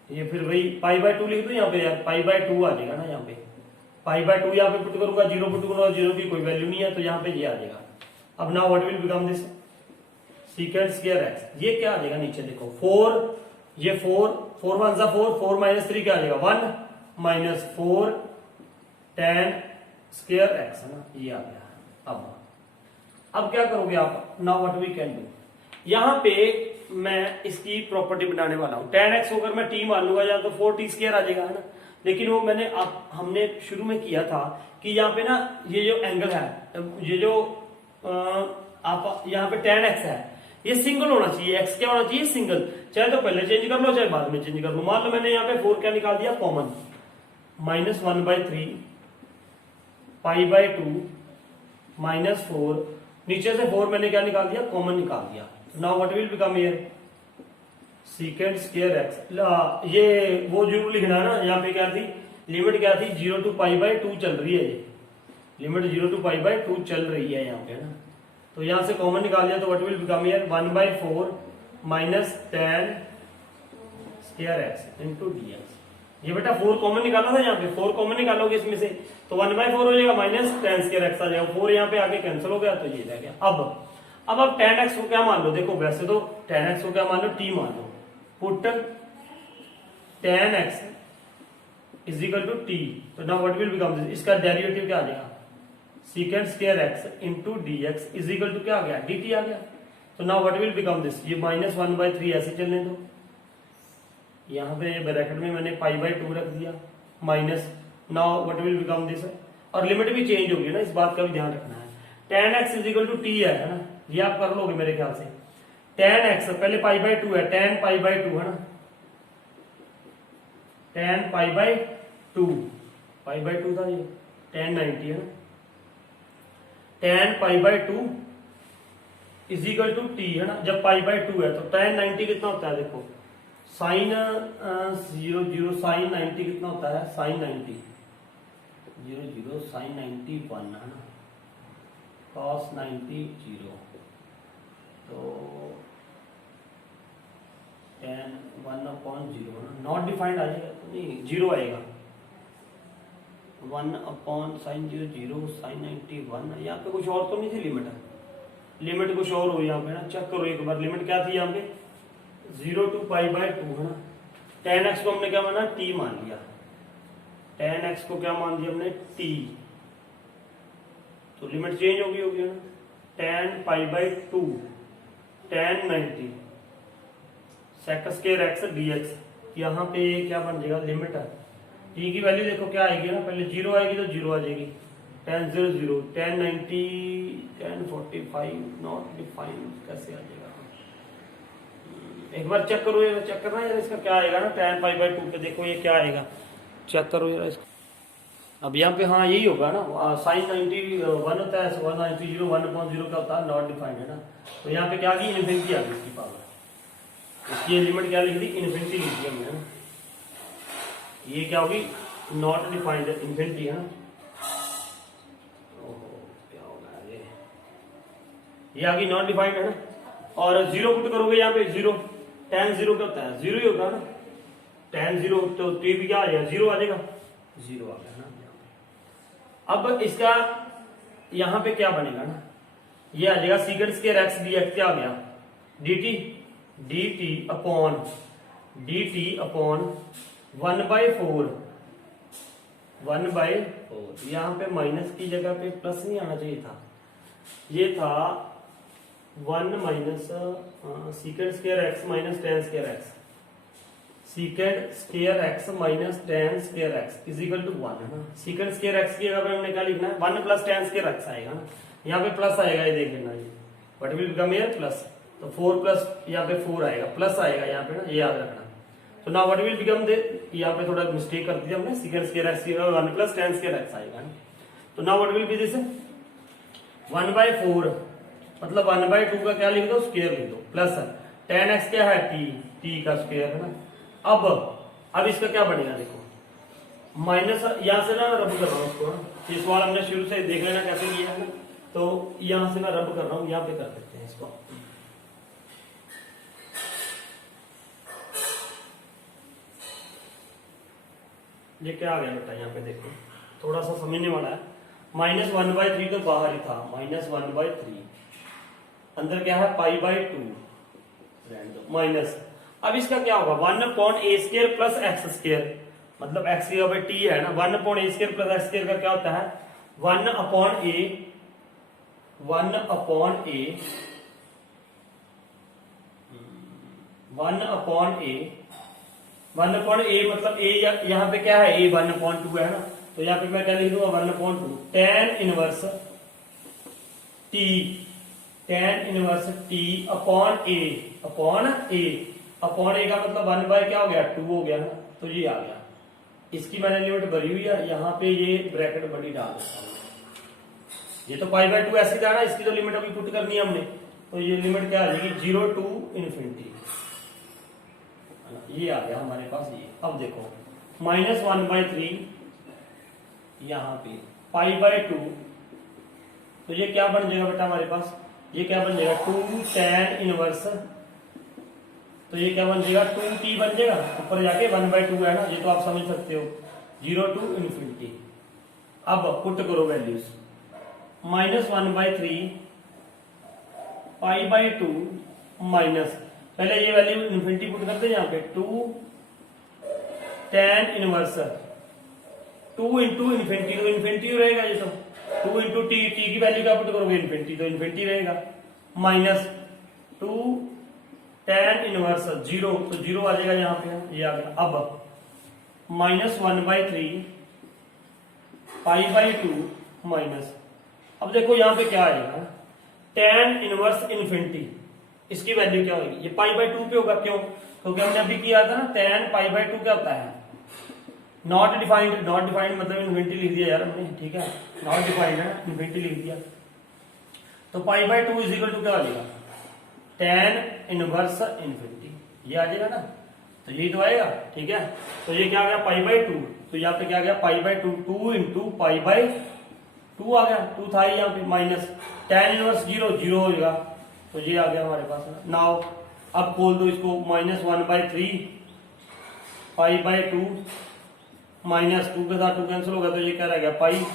ये फिर वही π/2 लिख दो यहाँ पे यार, π/2 आ जाएगा ना, यहाँ पे π/2 यहाँ पे पुट करूंगा, 0 पुट करूंगा, 0 की कोई वैल्यू नहीं है, तो यहाँ पे ये आ जाएगा। अब now what will become this सीकेंड square x, ये क्या आ जाएगा, नीचे देखो 4, ये 4 1 जा 4, 4 -3 क्या आ जाएगा 1 - 4 tan स्क्वायर x है ना, ये आ गया। अब क्या करोगे आप, now what we can do, यहां पे मैं इसकी प्रॉपर्टी बनाने वाला हूं, tan x होकर मैं t मान लूंगा, या तो 4t² आ जाएगा है ना। लेकिन वो मैंने हमने शुरू में किया था कि यहाँ पे ना ये जो एंगल है, ये जो आप यहाँ पे tan x है, ये सिंगल होना चाहिए, x क्या होना चाहिए, सिंगल, चाहे तो पहले चेंज कर लो चाहे बाद में चेंज कर लो। मान लो मैंने यहाँ पे 4 क्या निकाल दिया कॉमन, -1/3 π/2 -4, नीचे से 4 मैंने क्या निकाल दिया, कॉमन निकाल दिया। Now what will become here सीकेंड square x, ये वो जरूर लिखना है ना, यहाँ पे क्या थी, लिमिट क्या थी, 0 to π/2 चल रही है, ये लिमिट 0 to π/2 चल रही है यहाँ पे ना। तो यहां से कॉमन निकाल दिया, तो what will become here 1/4 tan square x into dx। ये बेटा 4 कॉमन निकाला था, यहाँ पे 4 कॉमन निकालोगे इसमें से, तो 1/4 हो जाएगा, tan स्क्वायर x आ जाएगा, 4 यहाँ पे आके कैंसिल हो गया, तो ये रह गया। अब tan x को क्या मान लो, देखो वैसे तो tan x को क्या मान लो, t मान लो, put tan x is equal to t। तो now what will become this, इसका डेरिवेटिव क्या आ जाएगा, second square x into dx is equal to क्या आ गया, dt आ गया। तो now what will become this, ये -1/3 ऐसे चलने दो, यहाँ पे ब्रैकेट में मैंने π/2 रख दिया minus, now what will become this, और लिमिट भी चेंज होगी ना, इस बात का भी ध्यान रखना है। tan x is equal to t है ना, ये आप कर लोगे मेरे ख्याल से। tan x पहले π/2 है, tan π/2 है ना, tan π/2 था ये, tan 90 है ना, tan π/2 is equal to T है ना, जब पाई बाय 2 है तो tan 90 कितना होता है, देखो साइन 0 0 साइन 90 कितना होता है, साइन 90 0 0 साइन 90 1 है ना, cos 90 0, तो tan 1/0 है ना, नॉट डिफाइंड आ जाएगा तो नहीं, जीरो आएगा, 1/sin 0 0 साइन 90 1, यहाँ पे कुछ और तो नहीं थी लिमिट, लिमिट कुछ और हो यहाँ पे ना, चेक करो एक बार, लिमिट क्या थी यहाँ पे 0 to पाई बाय 2 है ना, tan x को हमने क्या माना, t मान लिया, tan x को क्या मान दिया हमने, t, तो लिमिट चेंज होगी ना, tan pi by 2 tan 90 sec square x dx, यहाँ पे क्या बन जाएगा, लिमिट है t की वैल्यू देखो क्या आएगी ना, पहले 0 आएगी तो 0 आ जाएगी, tan 0 0 tan 90 tan 45 not defined कैसे आ जाएगा, एक बार चेक करो, चेक करना यार इसका क्या आएगा ना, tan पाई बाय 2 पे देखो ये क्या आएगा, चेक करो यार इसका, अब यहाँ पे हाँ यही होगा ना, साइन 90 1 होता है, 190 0 1/0 का होता है, नॉट डिफाइंड है ना, तो यहाँ पे क्या आ गई, इन्फिनिटी आ गई इसकी पावर, इसकी लिमिट क्या लिख दी, इन्फिनिटी लिख दी हमने ना, ये क्या होगी, नॉट डिफाइंड इन्फिनिटी है ना, क्या होगा ये आ गई नॉट डिफाइंड है ना, और 0 पुट करोगे यहाँ पे, 0 tan 0 क्या होता है, 0 ही होगा ना, tan 0 तो t भी क्या आ जाएगा, 0 आ जाएगा, 0 आ गया ना। अब इसका यहाँ पे क्या बनेगा ना, ये आ जाएगा सीकेंड स्क्वायर x dx, क्या आ गया, dt अपॉन 1/4, यहाँ पे माइनस की जगह पे प्लस नहीं आना चाहिए था, ये था 1 minus secant square x minus tan square x, secant square x minus tan square x is equal to 1 है ना, सीकेंड स्क्वायर x की जगह पे हमने क्या लिखना है, 1 प्लस tan स्क्वायर x आएगा ना, यहाँ पे प्लस आएगा, ये देख लेना, ये what will become here plus, तो 4 प्लस यहाँ पे 4 आएगा, प्लस आएगा यहाँ पे ना, ये याद रखना, तो नाउ व्हाट विल बिकम दे, यहाँ पे थोड़ा मिस्टेक कर दिया हमने, सीकेंड स्क्वायर x की जगह 1 प्लस tan स्क्वायर x आएगा ना, तो now what will be this 1/4, मतलब 1/2 का क्या लिख दो, स्क्वायर लिख दो, प्लस tan x क्या है, t का स्क्वायर है ना, अब इसका क्या बनेगा, देखो माइनस, यहां से ना रब कर रहा हूं इसको, ये सवाल हमने शुरू से देख लेना कैसे किया है ना, तो यहां से मैं रब कर रहा हूं, यहां पे कर देते हैं इसको, ये क्या आ गया बेटा, यहाँ पे देखो थोड़ा सा समझने वाला है, -1/3 तो बाहर ही था, -1/3, अंदर क्या है, पाई बाय 2 माइनस, अब इसका क्या होगा, 1/a² प्लस x², मतलब x की जगह पे t है ना, 1/a² प्लस x² का क्या होता है, 1/a 1/a मतलब a यहाँ पे क्या है, a 1/2 है ना, तो यहाँ पे मैं क्या लिख दूंगा, 1/2 tan inverse t upon a का मतलब 1 क्या हो गया, 2 हो गया ना, तो ये आ गया, इसकी मैंने लिमिट भरी हुई है, यहाँ पे ये ब्रैकेट बड़ी डाल देता हूँ, ये तो पाई बाय 2 ऐसी था ना, इसकी तो लिमिट अभी पुट करनी है हमने, तो ये लिमिट क्या आ जाएगी, 0 to इन्फिनिटी, ये आ गया हमारे पास ये, अब देखो -1/3 यहाँ पे पाई बाय 2, तो ये क्या बन जाएगा बेटा हमारे पास, ये क्या बन जाएगा, 2 tan इनवर्स, तो ये क्या बन जाएगा, 2t बन जाएगा, ऊपर जाके 1/2 है ना, ये तो आप समझ सकते हो, 0 to इन्फिनिटी, अब पुट करो वैल्यूज, -1/3 पाई बाय 2 माइनस, पहले ये वैल्यू इन्फिनिटी पुट करते हैं यहाँ पे, 2 tan इनवर्स 2 इंटू इन्फिनिटी, तो इन्फिनिटी रहेगा ये, तो 2 इंटू टी की वैल्यू क्या पुट करोगे, इन्फिनिटी, तो इन्फिनिटी रहेगा, माइनस 2 tan इनवर्स 0, तो 0 आ जाएगा यहाँ पे, ये आ गया, अब -1/3 पाई बाय 2 माइनस, अब देखो यहाँ पे क्या आएगा, tan इनवर्स इन्फिनिटी, इसकी वैल्यू क्या होगी, ये पाई बाय 2 पे होगा, क्यों, क्योंकि हमने अभी किया था ना, tan पाई बाय 2 क्या होता है, नॉट डिफाइंड मतलब इन्फिनिटी लिख दिया यार हमने, ठीक है, नॉट डिफाइंड है, इन्फिनिटी लिख दिया, तो pi by 2 is equal to क्या आ जाएगा, tan इनवर्स इन्फिनिटी, ये आ जाएगा ना, तो यही तो आएगा, ठीक है। तो ये क्या आ गया पाई बाई 2, तो यहाँ पे क्या आ गया pi by 2, 2 into pi by 2 आ गया, 2 था यहाँ पे माइनस tan इनवर्स 0 0 हो जाएगा, तो ये आ गया हमारे पास। नाउ अब खोल दो इसको, -1/3 पाई बाई 2 -2 के साथ 2 कैंसिल होगा, तो ये क्या रह गया पाई।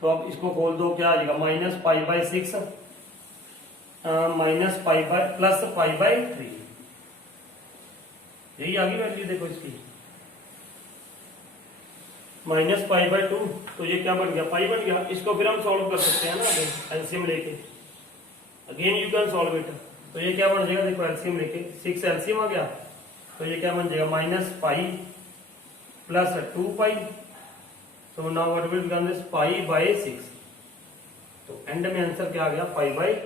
तो अब इसको खोल दो, क्या आ जाएगा -π/6 -π/+π/3, यही आ गई वैल्यू देखो इसकी, -π/2, तो ये क्या बन गया पाई बन गया। इसको फिर हम सॉल्व कर सकते हैं ना एलसीएम लेके, again you can solve it. तो ये क्या बन जाएगा देखो एलसीएम लेके, 6 एलसीएम आ गया, तो ये क्या बन जाएगा -π+2π, so now what will become this π/6, तो एंड में आंसर क्या आ गया π/6।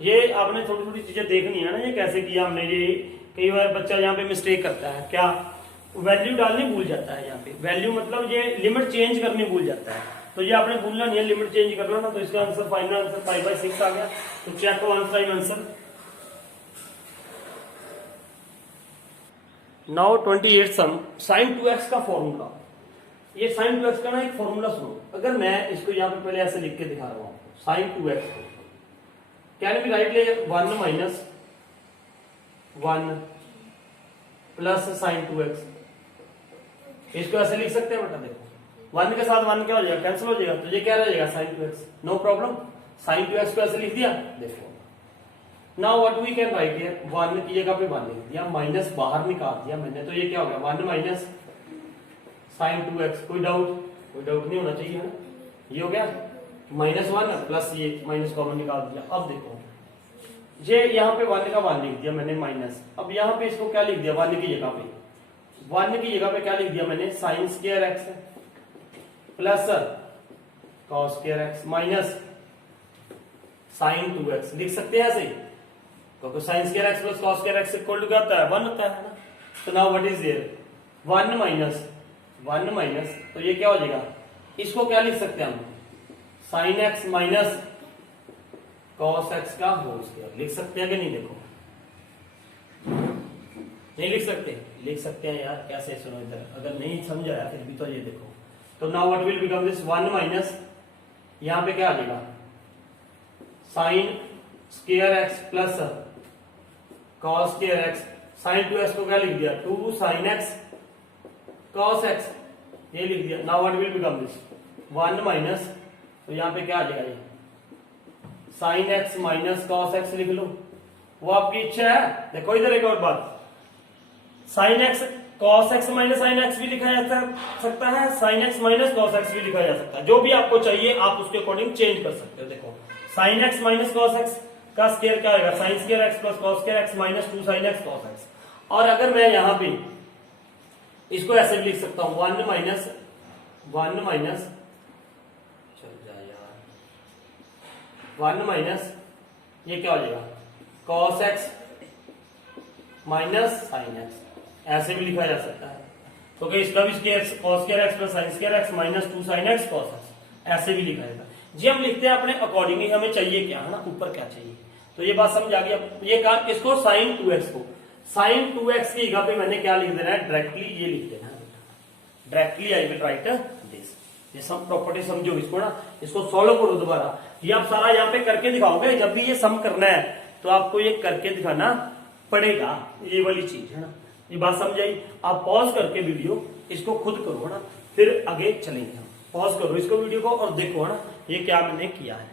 ये आपने थोड़ी थोड़ी चीजें देखनी है ना, ये कैसे किया हमने। ये कई बार बच्चा यहाँ पे मिस्टेक करता है, क्या वैल्यू डालनी भूल जाता है, यहाँ पे वैल्यू मतलब ये लिमिट चेंज करनी भूल जाता है, तो ये आपने भूलना नहीं है, लिमिट चेंज करना ना। तो इसका आंसर फाइनल आंसर π/6 आ गया। तो check one time answer. Now 28 sum sin 2x का फॉर्मूला, ये sin 2x का ना एक फॉर्मूला सुनो। अगर मैं इसको यहाँ पे पहले ऐसे लिख के दिखा रहा हूँ, sin 2x can be right ले 1 - 1 प्लस sin 2x, इसको ऐसे लिख सकते हैं बेटा। देखो 1 के साथ 1 क्या हो जाएगा कैंसिल हो जाएगा, तो ये क्या रहेगा sin 2x, no problem. sin 2x को ऐसे लिख दिया, देखो now what we can write here, 1 की जगह पे 1 लिख दिया, माइनस बाहर निकाल दिया मैंने, तो ये क्या हो गया 1 - sin 2x। कोई डाउट नहीं होना चाहिए, है ना। ये हो गया -1 प्लस ये माइनस कॉमन निकाल दिया। अब देखो ये यहाँ पे 1 का 1 लिख दिया मैंने माइनस, अब यहाँ पे इसको क्या लिख दिया 1 की जगह पे, 1 की जगह पे क्या लिख दिया मैंने sin² x plus cos² x minus sin 2x, लिख सकते हैं ऐसे, क्योंकि sin² x plus cos² x equal to क्या होता है 1 होता है ना। तो now what is there 1 minus, तो ये क्या हो जाएगा, इसको क्या लिख सकते हैं हम sin x minus cos x का होल स्क्वायर, लिख सकते हैं कि नहीं। देखो नहीं लिख सकते हैं यार, कैसे सुनो इधर, अगर नहीं समझ आया फिर भी तो ये देखो। तो now what will become this 1 minus, यहां पे क्या आ जाएगा sin² x plus cos² x, sin 2x को क्या लिख दिया 2 sin x cos x, ये लिख दिया। Now what will become this 1 minus, तो यहां पे क्या आ जाएगा ये sin x minus cos x लिख लो, वो आपकी इच्छा है। देखो इधर एक और बात, sin x cos x minus sin x भी लिखा जा सकता है, sin x minus cos x भी लिखा जा सकता है, जो भी आपको चाहिए आप उसके अकॉर्डिंग चेंज कर सकते हो। देखो sin x minus cos x का स्क्वायर क्या होगा sin² x plus cos² x minus 2 sin x cos x। और अगर मैं यहां पे इसको ऐसे भी लिख सकता हूं 1 माइनस चल जा यार 1 माइनस ये क्या हो जाएगा cos x minus sin x, ऐसे भी लिखा जा सकता है, क्योंकि इसका भी cos² x plus sin² x minus 2 sin x cos x ऐसे भी लिखा जाता है। जी हम लिखते हैं अपने अकॉर्डिंगली, हमें चाहिए क्या है ना, ऊपर क्या चाहिए। तो ये बात समझ आ गई। अब ये काम इसको sin 2x को sin 2x की जगह पे मैंने क्या लिख देना है, डायरेक्टली ये लिख देना है, directly I will write this. ये सब प्रॉपर्टी समझो इसको ना, इसको सॉल्व करो दोबारा। ये आप सारा यहाँ पे करके दिखाओगे, जब भी ये सम करना है तो आपको ये करके दिखाना पड़ेगा, ये वाली चीज है ना। ये बात समझ आई। आप पॉज करके वीडियो इसको खुद करो ना, फिर आगे चलेंगे हम। पॉज करो इसको वीडियो को और देखो ना ये क्या मैंने किया है।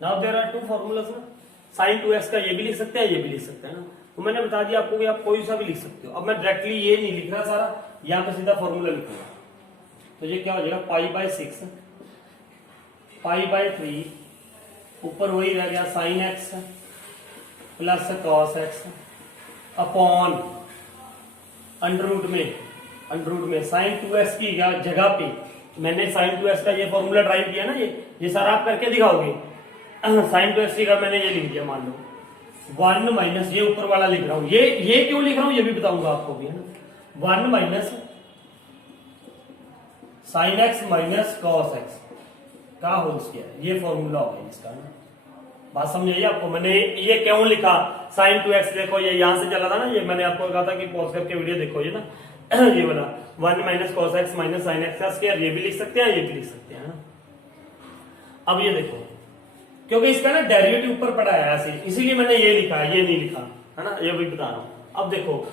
नाउ देयर आर 2 फॉर्मूलाज ना, sin 2x का ये भी लिख सकते हैं, ये भी लिख सकते हैं ना। तो मैंने बता दिया आपको कि आप कोई सा भी लिख सकते हो। अब मैं डायरेक्टली ये नहीं लिख रहा सारा, यहाँ पे सीधा फॉर्मूला लिखूंगा। तो ये क्या हो जाएगा π/6 π/3, ऊपर वही रह गया sin x plus cos x upon under root में sin 2x की जगह पे मैंने sin 2x का ये फॉर्मूला ड्राइव किया ना, ये सारा आप करके दिखाओगे। sin 2x की जगह मैंने ये लिख दिया, मान लो 1 माइनस ये ऊपर वाला लिख रहा हूं, ये क्यों लिख रहा हूं ये भी बताऊंगा आपको भी, है ना। 1 minus sin x minus cos x का होल स्क्वायर, ये फॉर्मूला होगा इसका ना। बात समझ आई आपको? मैंने ये क्यों लिखा साइन 2x, देखो ये यहां से चला था ना, ये मैंने आपको कहा था कि पॉज करके वीडियो देखो ये ना ये वाला 1 minus cos x minus sine x का स्क्वायर, ये भी लिख सकते हैं, ये भी लिख सकते हैं ना। अब ये देखो, क्योंकि इसका ना डेरिवेटिव ऊपर पड़ा है ऐसे, इसीलिए मैंने ये लिखा, ये नहीं लिखा है ना, ये भी बता रहा हूं। अब देखो,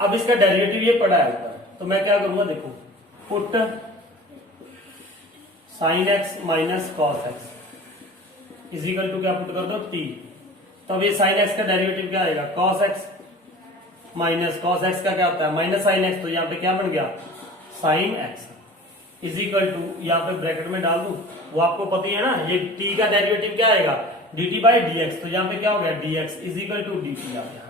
अब इसका डेरिवेटिव ये पड़ा है ऊपर, तो मैं क्या करूंगा, देखो put sine x minus cos x is equal to क्या पुट कर दो टी। तो अब ये साइन एक्स का डेरिवेटिव क्या आएगा, cos x minus cos x का क्या होता है माइनस साइन एक्स, तो यहाँ पे क्या बन गया sine x is equal to, यहाँ पे ब्रैकेट में डाल दूं, वो आपको पता ही है ना, ये टी का डेरिवेटिव क्या आएगा dt बाई dx, तो यहाँ पे क्या हो गया dx is equal to dt आ गया।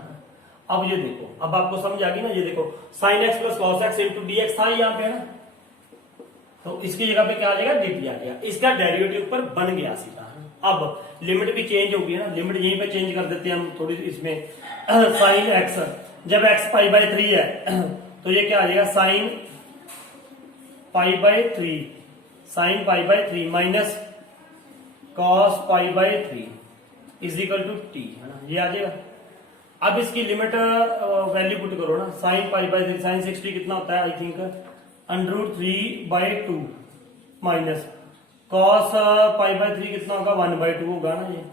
अब ये देखो, अब आपको समझ आ गई ना, ये देखो sign x plus cos x into dx था यहाँ पे ना, तो इसकी जगह पे क्या आ जाएगा dt आ गया, इसका डेरिवेटिव पर बन गया सीधा। अब लिमिट भी चेंज होगी है ना, लिमिट यहीं पे चेंज कर देते हैं हम थोड़ी इसमें साइन एक्स जब x पाई बाई 3 है तो ये क्या आ जाएगा sine pi by 3, sine pi by 3 minus cos pi by 3 is equal to T है ना, ये आ जाएगा। अब इसकी लिमिट वैल्यू पुट करो ना, साइन पाई बाई 3 साइन 60 कितना होता है I think √3/2 minus cos pi by 3 कितना होगा 1/2 होगा ना, ये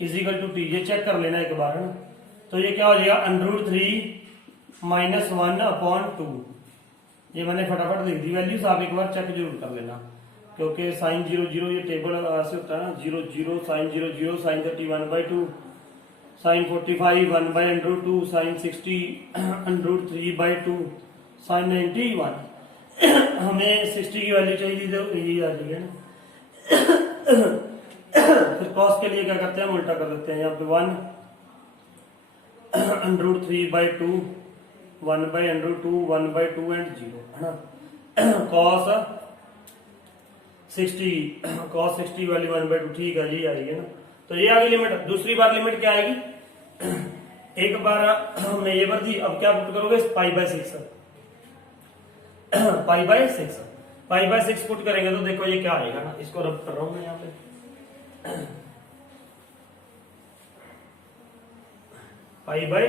इज इक्वल टू टी, ये चेक कर लेना एक बार है ना। तो ये क्या हो जाएगा √3 माइनस 1/2, ये मैंने फटाफट लिख दी वैल्यूज, आप एक बार चेक जरूर कर लेना, क्योंकि साइन 0 0 ये टेबल ऐसे होता है ना, 0 0 sine 0 0 sine 30 1/2 sine 45 1/√2 sine 60 √3/2 sine 91 हमें 60 की वैल्यू चाहिए तो यही आ जाएगी ना। फिर कॉस के लिए क्या करते हैं, हम उल्टा कर देते हैं, यहाँ पे 1√3/2 1/√2 1/2 एंड 0 है ना, कॉस 60 वाली 1/2 ठीक है, ये आएगी ना। तो ये आ गई लिमिट। दूसरी बार लिमिट क्या आएगी, एक बार हमने ये भर दी, अब क्या पुट करोगे पाई बाय 6 पाई बाय 6 पुट करेंगे तो देखो ये क्या आएगा ना, इसको रब कर रहा हूं मैं यहाँ पे पाई बाय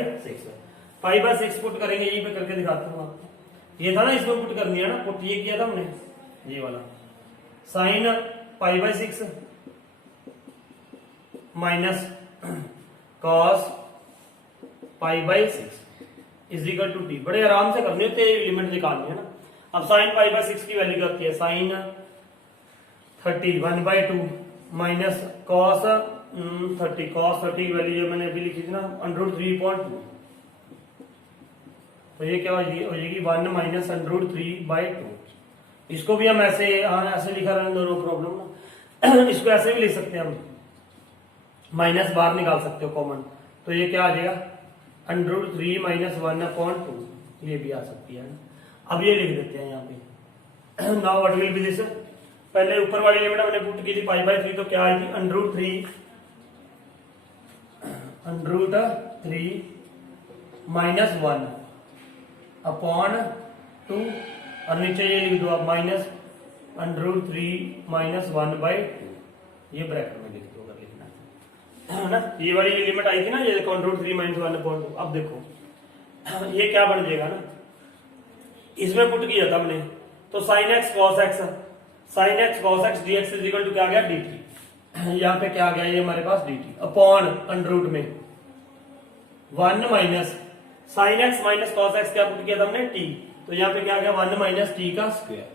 6 पुट करेंगे, यही पे करके दिखाता हूँ आपको। ये था ना इसमें पुट करनी है ना, पुट ये किया था हमने, ये वाला sine pi by 6 minus cos pi by 6 is equal to T. बड़े आराम से करनी होती है, लिमिट निकालनी है ना। अब साइन पाई बाय 6 की वैल्यू क्या होती है, साइन 30 1/2 माइनस कॉस 30 कॉस 30 की वैल्यू जो मैंने अभी लिखी थी ना √3/2, तो ये क्या हो जाएगी 1 माइनस √3/2। इसको भी हम ऐसे ऐसे लिखा रहे दोनों प्रॉब्लम ना इसको ऐसे भी लिख सकते हैं हम, माइनस बाहर निकाल सकते हो कॉमन, तो ये क्या आ जाएगा √3 माइनस 1/2, ये भी आ सकती है ना। अब ये लिख देते हैं यहाँ पे, now what will be this, पहले ऊपर वाली लिमिट हमने पुट की थी पाई बाय 3, तो क्या आई थी √3 माइनस 1/2 और नीचे ये लिख दो आप माइनस √3 माइनस 1/2, ये ब्रैकेट में लिख दो अगर लिखना है ना। ये वाली लिमिट आई थी ना, ये √3 माइनस 1/2। अब देखो ये क्या बन जाएगा ना, इसमें पुट किया था हमने, तो sine x cos x dx is equal to क्या आ गया dt, यहाँ पे क्या आ गया ये हमारे पास dt अपॉन √ में 1 minus sign x minus cos x क्या पुट किया था हमने t, तो यहाँ पे क्या आ गया 1 माइनस टी का स्क्वायर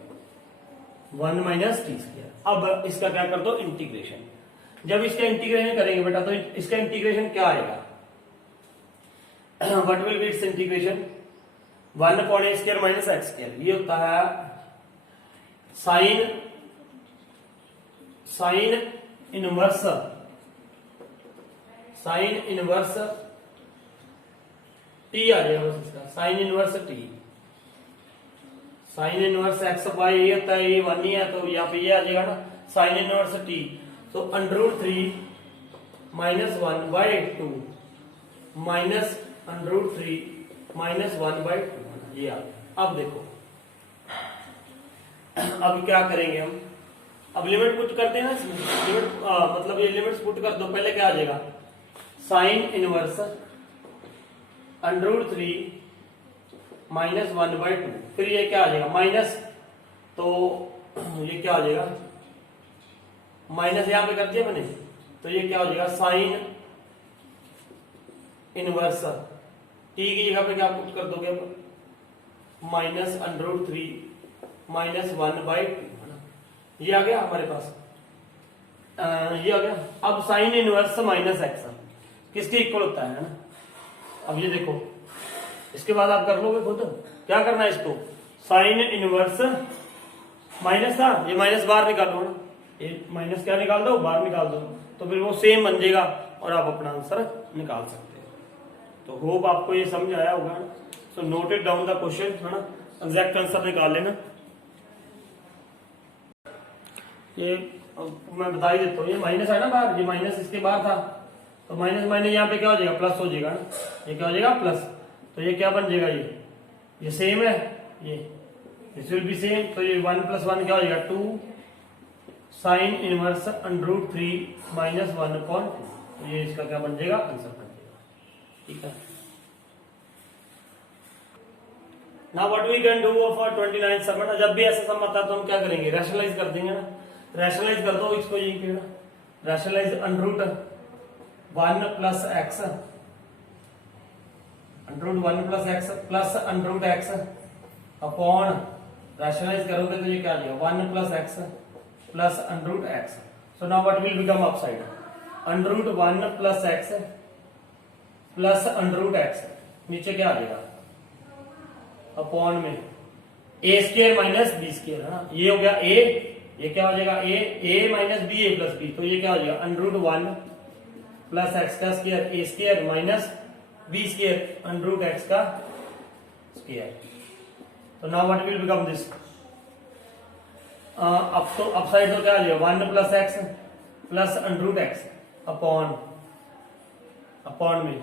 1 माइनस टी स्क्वायर। अब इसका क्या कर दो इंटीग्रेशन, जब इसका इंटीग्रेशन करेंगे बेटा तो इसका इंटीग्रेशन क्या आएगा, what will B it's integration 1/a² minus x², ये होता है साइन इनवर्स टी आ जाएगा बस इसका, साइन इनवर्स x बाय ये होता है, ये 1 ही है तो यहाँ पे ये आ जाएगा ना साइन इनवर्स टी, तो √3 माइनस 1/2 माइनस √3 माइनस 1/2, ये आ गया। अब देखो अब क्या करेंगे हम, अब लिमिट पुट करते हैं ना, लिमिट मतलब ये लिमिट्स पुट कर दो। पहले क्या आ जाएगा, साइन इनवर्स √3 -1/2। फिर ये क्या आ जाएगा माइनस, तो ये क्या आ जाएगा माइनस, यहां पे कर दिया मैंने, तो ये क्या हो जाएगा साइन इनवर्स टी की जगह पे क्या पुट कर दोगे अब, -√3 -1/2, ये आ गया हमारे पास, ये आ गया। अब साइन इनवर्स -x किसके इक्वल होता है ना। अब ये देखो, इसके बाद आप कर लोगे खुद, क्या करना है इसको, साइन इनवर्स माइनस था, ये माइनस बाहर निकाल दो ना, ये माइनस क्या निकाल दो, बाहर निकाल दो, तो फिर वो सेम बन जाएगा और आप अपना आंसर निकाल सकते हो। तो होप आपको ये समझ आया होगा। So note it down the question, है ना, एग्जैक्ट आंसर निकाल लेना। ये मैं बता ही देता हूँ, ये माइनस है ना बाहर, ये माइनस इसके बाहर था, तो माइनस माइनस यहाँ पे क्या हो जाएगा, प्लस हो जाएगा ना, ये क्या हो जाएगा प्लस, तो ये क्या बन जाएगा, ये सेम है, ये दिस विल बी सेम, तो ये 1 + 1 क्या हो जाएगा 2 साइन इनवर्स √3 -1/2, तो ये इसका क्या बन जाएगा, आंसर बन जाएगा। ठीक है, now what we can do for 29 sum, जब भी ऐसा सम आता है तो हम क्या करेंगे, रैशनलाइज कर देंगे ना, रैशनलाइज कर दो इसको, ये क्या rationalise √1 + x √1 + x plus √x upon, rationalise करोगे तो ये क्या आ जाएगा 1 + x plus √x। So now what will become upside, √1 + x plus √x, नीचे क्या आ जाएगा अपॉन में a² - b², है ना, ये हो गया a, ये क्या हो जाएगा a - b a + b, तो ये क्या हो जाएगा √1 + x का स्क्वायर a² - b² √x का स्क्वायर। तो now what will become this, अब तो अपसाइड तो क्या आ जाएगा 1 + x प्लस √x अपॉन में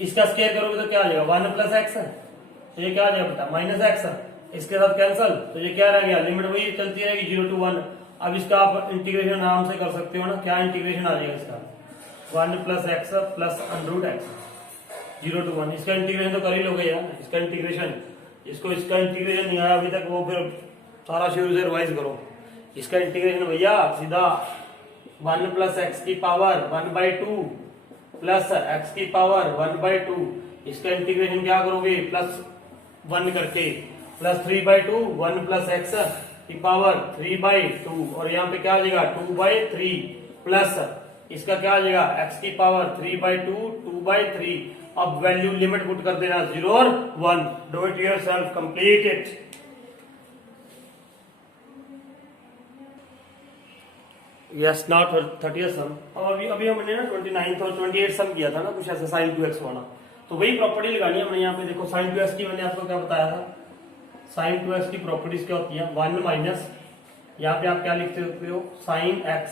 इसका स्क्वायर करोगे तो क्या आ जाएगा 1 + x, तो ये क्या आ जाएगा बेटा -x, इसके साथ कैंसल, तो ये क्या रह गया, लिमिट वही चलती रहेगी 0 to 1। अब इसका आप इंटीग्रेशन आराम से कर सकते हो ना, क्या इंटीग्रेशन आ जाएगा इसका 1 + x प्लस √x 0 to 1, इसका इंटीग्रेशन तो कर ही लोगे यार, इसका इंटीग्रेशन, इसको इसका इंटीग्रेशन नहीं आया अभी तक, वो फिर सारा शुरू से रिवाइज करो। इसका इंटीग्रेशन भैया सीधा 1 + x की पावर 1/2 प्लस x की पावर 1/2, इसका इंटीग्रेशन क्या करोगे +1 करके, प्लस 3/2 1 + x की पावर 3/2, और यहाँ पे क्या आ जाएगा 2/3 प्लस इसका क्या आ जाएगा x की पावर 3/2 2/3। अब वैल्यू लिमिट पुट कर देना 0 और 1, do it yourself, complete it. Yes, not 30th सम। अब अभी हमने ना 29th और 28th सम किया था ना, कुछ ऐसा sin 2x वाला, तो वही प्रॉपर्टी लगानी है हमने। यहाँ पे देखो sin 2x की मैंने आपको क्या बताया था, sin 2x की प्रॉपर्टीज क्या होती है, 1 माइनस, यहाँ पे आप क्या लिख सकते हो sin x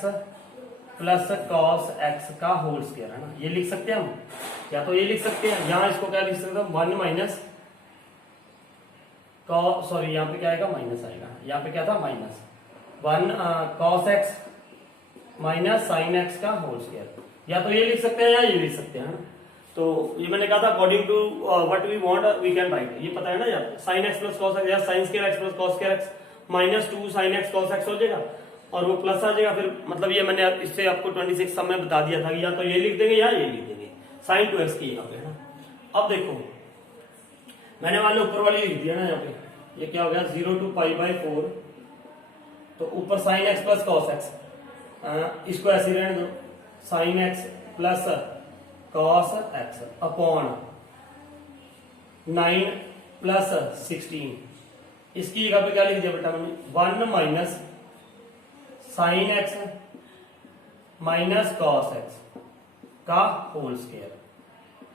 plus cos x का होल स्क्वायर, है ना, ये लिख सकते हैं हम, या तो ये लिख सकते हैं, यहाँ इसको क्या लिख सकते हैं 1 माइनस, सॉरी यहाँ पे क्या आएगा माइनस आएगा, यहाँ पे क्या था minus 1 cos x minus sin x का होल स्क्वायर, या तो ये लिख सकते हैं या ये लिख सकते हैं, तो ये मैंने कहा था according to what we want we can write, ये पता है ना यार, sin x plus cos x या sin square x plus cos square x minus 2 sin x cos x हो जाएगा, और वो प्लस आ जाएगा फिर, मतलब ये मैंने इससे आपको 26 सम में बता दिया था कि या तो ये लिख देंगे या ये लिख देंगे sin 2x की यहाँ पे, है ना। अब देखो मैंने मान लो ऊपर वाली लिख दिया ना, यहाँ पे ये क्या हो गया 0 to π/4, तो ऊपर sin x plus cos x, इसको ऐसे रहने दो sin x plus cos x upon 9 plus 16, इसकी जगह पे क्या लिख दिया बेटा मैंने 1 minus sin x minus cos x का होल स्क्वायर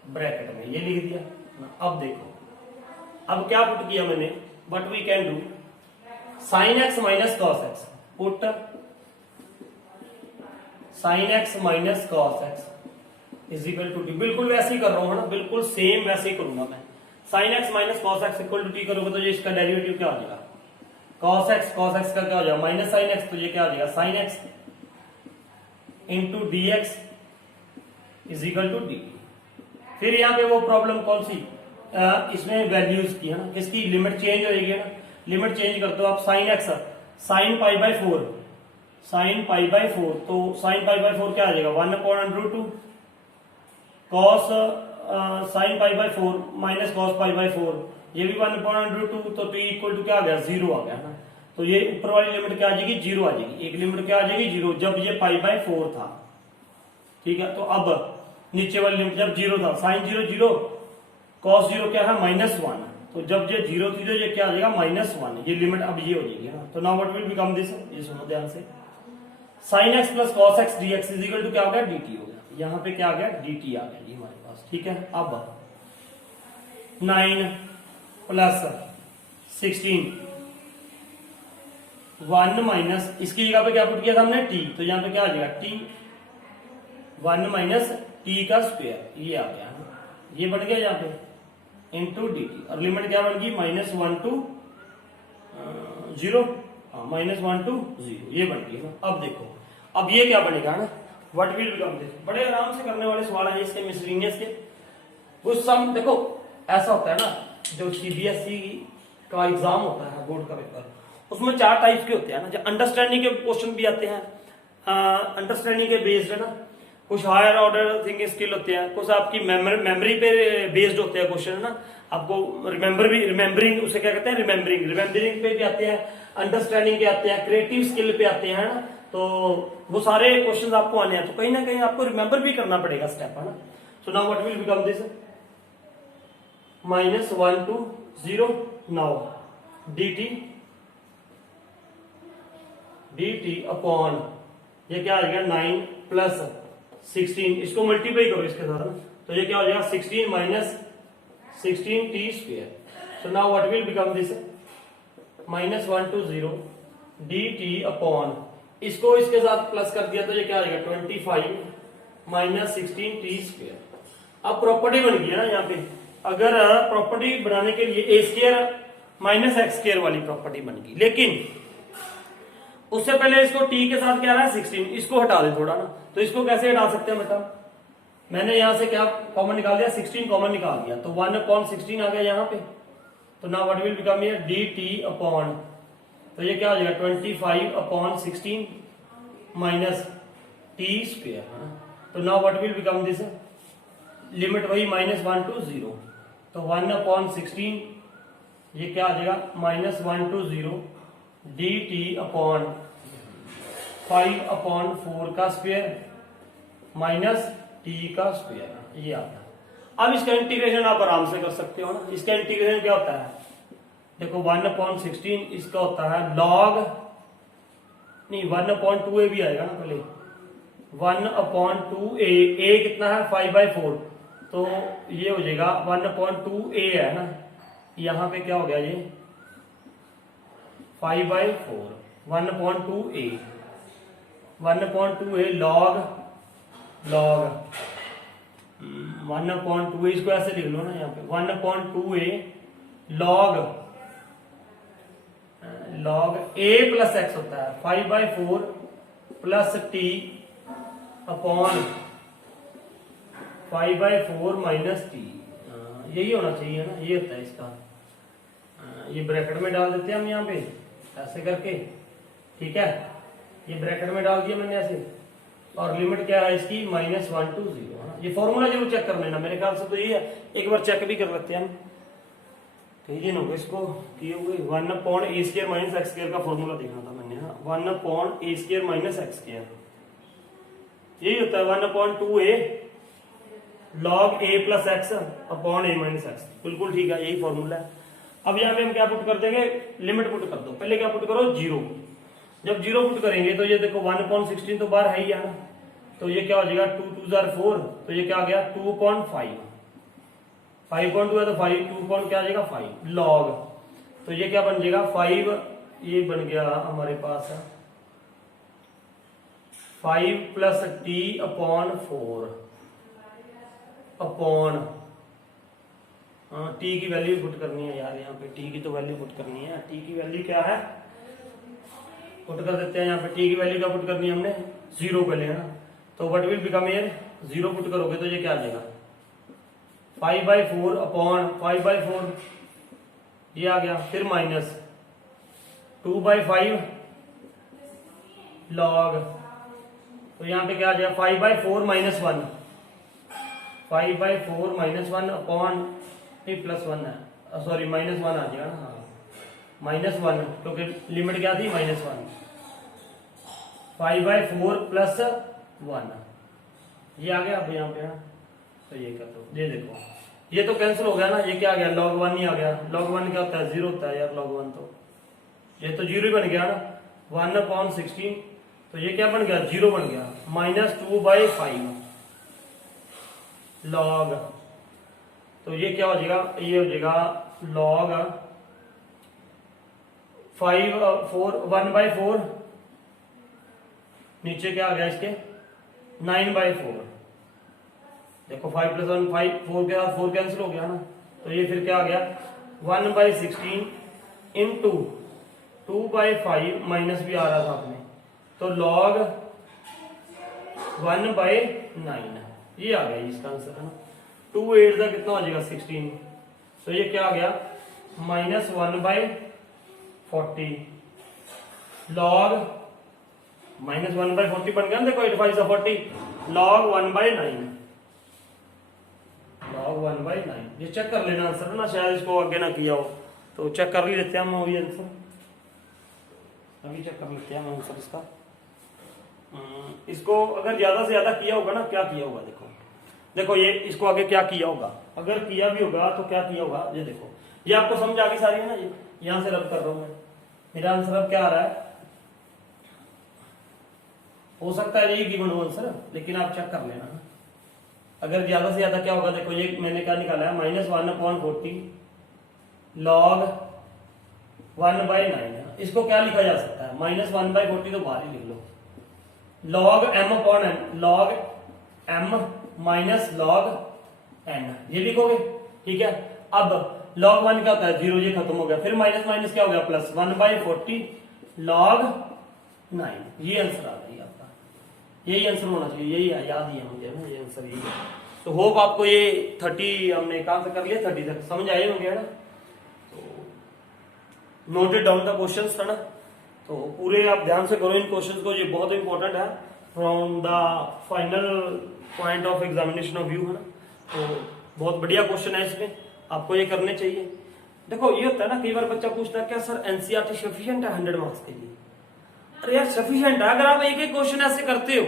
ब्रैकेट में ये लिख दिया। अब देखो, अब क्या पुट किया मैंने, what we can do, sin x minus cos x, put sin x minus cos x is equal to T, बिल्कुल वैसे ही कर रहा हूं ना, बिल्कुल सेम वैसे ही करूंगा मैं, sin x minus cos x equal to T करोगे तो ये इसका डेरिवेटिव क्या हो जाएगा cos x का क्या हो जाएगा माइनस साइन एक्स, तो ये क्या हो जाएगा sine x into D x is equal to d. फिर यहाँ पे वो प्रॉब्लम कौन सी, इसमें वैल्यूज की है ना, किसकी लिमिट चेंज हो जाएगी ना, लिमिट चेंज करते हो आप sine x sign pi by 4, sign pi by 4, तो साइन पाई बाय 4 क्या आ जाएगा 1/√2 cos sine pi by 4 minus cos pi by 4, ये भी 1/√2, तो t इक्वल टू क्या आ गया 0 आ गया ना। तो ये ऊपर वाली लिमिट क्या आ जाएगी 0 आ जाएगी, एक लिमिट क्या आ जाएगी 0 जब ये पाई बाय 4 था, ठीक है। तो अब नीचे वाली लिमिट जब 0 था, साइन 0 0 कॉस 0 क्या है -1, तो जब ये 0 थी तो ये क्या आ जाएगा -1, ये लिमिट अब ये हो जाएगी ना। तो now what will become this, ये सुनो ध्यान से, sine x plus cos x d x is equal to क्या हो गया dt हो गया, यहाँ पे क्या आ गया dt आ गया जी हमारे पास, ठीक है। अब 9 प्लस 16 1 माइनस, इसकी जगह पे क्या पुट किया था हमने t, तो यहाँ पे क्या आ जाएगा t 1 माइनस t का स्क्वायर, ये आ गया, ये बन गया यहाँ पे इंटू डी टी, और लिमिट क्या बन गई -1 to 0, -1 to 0, ये बन गई ना। अब देखो अब ये क्या बनेगा ना, व्हाट विल बिकम दिस, बड़े आराम से करने वाले सवाल है इसके मिसलिनियस के। वो सम देखो ऐसा होता है ना, जो सीबीएसई का एग्जाम होता है बोर्ड का पेपर, उसमें 4 टाइप के होते हैं ना, जो अंडरस्टैंडिंग के क्वेश्चन भी आते हैं, अंडरस्टैंडिंग के बेस्ड है ना, कुछ हायर ऑर्डर थिंकिंग स्किल होते हैं, कुछ आपकी मेमोरी पे बेस्ड होते हैं क्वेश्चन है ना, आपको रिमेम्बरिंग उसे क्या कहते हैं रिमेम्बरिंग पे भी आते हैं, अंडरस्टैंडिंग के आते हैं, क्रिएटिव स्किल पे आते हैं ना। तो वो सारे क्वेश्चन आपको आने हैं, तो कहीं ना कहीं आपको रिमेम्बर भी करना पड़ेगा स्टेप, है ना। सो now what will become this -1 to 0, now dt upon ये क्या आ जाएगा 9 प्लस 16, इसको मल्टीप्लाई करो इसके साथ, तो ये क्या हो जाएगा 16 minus 16 t square. So now what will become this -1 to 0 dt upon, इसको इसके साथ प्लस कर दिया तो ये क्या आ जाएगा 25 माइनस 16 t स्क्वायर। अब प्रॉपर्टी बन गई है ना यहाँ पे, अगर प्रॉपर्टी बनाने के लिए a square minus X square वाली प्रॉपर्टी बन गई, लेकिन उससे पहले इसको t के साथ क्या है 16, इसको हटा दे थोड़ा ना, तो इसको कैसे हटा सकते हैं बेटा, मैंने यहां से क्या कॉमन निकाल दिया 16 कॉमन निकाल दिया, तो 1/16 आ गया यहाँ पे। तो now what will become here dt upon, तो ये क्या हो जाएगा 25/16 माइनस t स्क्वायर, है ना। तो now what will become this, limit वही -1 to 0, तो 1/16 ये क्या आ जाएगा -1 to 0 dt अपॉन 5/4 का स्क्वायर माइनस t का स्क्वायर, ये आता है। अब इसका इंटीग्रेशन आप आराम से कर सकते हो ना, इसका इंटीग्रेशन क्या होता है, देखो 1/16 इसका होता है log, नहीं 1/2a भी आएगा ना, पहले 1/2a, a कितना है 5/4, तो ये हो जाएगा 1/2a है ना, यहाँ पे क्या हो गया ये 5/4, 1/2a 1/2a log 1/2a, इसको ऐसे लिख लो ना यहाँ पे 1/2a log a plus x होता है 5/4 plus t upon 5/4 minus t, यही होना चाहिए ना, ये होता है इसका, ये ब्रैकेट में डाल देते हैं हम यहाँ पे ऐसे करके, ठीक है, ये ब्रैकेट में डाल दिया मैंने ऐसे, और लिमिट क्या है इसकी -1 to 0, ये फॉर्मूला जरूर चेक कर लेना, मेरे ख्याल से तो ये है, एक बार चेक भी कर लेते हैं हम, कई दिन हो गए इसको किए हुए। 1/a² माइनस एक्स स्क्वायर का फॉर्मूला देखना था मैंने, 1/a² माइनस एक्स स्क्वायर, यही होता है 1/2a log a plus x upon a minus x, बिल्कुल ठीक है, यही फॉर्मूला है। अब यहाँ पे हम क्या पुट कर देंगे, लिमिट पुट कर दो, पहले क्या पुट करो 0, जब 0 पुट करेंगे तो ये देखो 1/16 तो बाहर है ही है ना, तो ये क्या हो जाएगा 2 2 4, तो ये क्या आ गया 2.5, 5.2 है तो 2 क्या आ जाएगा 5 log, तो ये क्या बन जाएगा 5, ये बन गया हमारे पास 5 plus t upon 4 upon T की वैल्यू पुट करनी है यार, यहाँ पे टी की तो वैल्यू पुट करनी है, टी की वैल्यू क्या है पुट कर देते हैं यहाँ पे टी की वैल्यू क्या पुट करनी है हमने 0 पहले है ना, तो what will become here 0 put करोगे तो ये क्या आ जाएगा 5/4 अपॉन 5/4 ये आ गया, फिर माइनस 2/5 लॉग, तो यहाँ पे क्या आ जाएगा 5/4 माइनस 1 5/4 माइनस 1 अपॉन प्लस 1 है, सॉरी माइनस 1 आ जाएगा ना, हाँ -1 क्योंकि लिमिट क्या थी -1 5/4 प्लस 1 ये आ गया अब यहाँ पे, तो ये क्या, तो ये देखो ये तो कैंसिल हो गया ना, ये क्या आ गया log 1 ही आ गया, log 1 क्या होता है 0 होता है यार, log 1 तो ये तो 0 ही बन गया ना 1/16, तो ये क्या बन गया 0 बन गया, -2/5 log, तो ये क्या हो जाएगा, ये हो जाएगा log 1/4 नीचे क्या आ गया इसके 9/4, देखो 5 + 1 5 4 के साथ 4 कैंसिल हो गया ना, तो ये फिर क्या आ गया 1/16 इंटू 2/5 माइनस भी आ रहा था आपने, तो log 1/9 ये आ गया इसका आंसर है ना, 2 8 का कितना हो जाएगा 16, तो ये क्या आ गया -1/40 log -1/40 बन गया, देखो 8 5 40 log 1/9 log 1/9, ये चेक कर लेना आंसर ना, शायद इसको आगे ना किया हो तो चेक कर ही लेते हैं हम ये आंसर, अभी चेक कर लेते हैं हम आंसर इसका, इसको अगर ज्यादा से ज्यादा किया होगा ना, क्या किया होगा देखो देखो ये इसको आगे क्या किया होगा, अगर किया भी होगा तो क्या किया होगा, ये देखो ये आपको समझ आ गई सारी है ना, ये यहां से रब कर रहा हूं मैं, मेरा आंसर अब क्या आ रहा है, हो सकता है ये गिवन हो आंसर, लेकिन आप चेक कर लेना, अगर ज्यादा से ज्यादा क्या होगा, देखो ये मैंने क्या निकाला है -1/40 log 1/9, इसको क्या लिखा जा सकता है -1/40 तो बाहर ही लिख लो, log m/n log m minus log n ये लिखोगे, ठीक है। अब log 1 क्या होता है 0, ये खत्म हो गया, फिर माइनस माइनस क्या हो गया प्लस 1/40 log 9, ये आंसर आ गया आपका, यही आंसर होना चाहिए, यही है, याद ही है मुझे ना, ये आंसर यही है। तो होप आपको ये 30 हमने कहां से कर लिया 30 तक समझ आए होंगे ना, तो नोटेड डाउन द क्वेश्चंस था ना, तो पूरे आप ध्यान से करो इन क्वेश्चंस को, ये बहुत इंपॉर्टेंट है from the final point of examination of view है ना, तो बहुत बढ़िया क्वेश्चन है, इसमें आपको ये करने चाहिए। देखो ये होता है ना, कई बार बच्चा पूछता है क्या सर एनसीईआरटी सफिशिएंट है 100 मार्क्स के लिए, अरे यार सफिशिएंट है अगर आप एक एक क्वेश्चन ऐसे करते हो,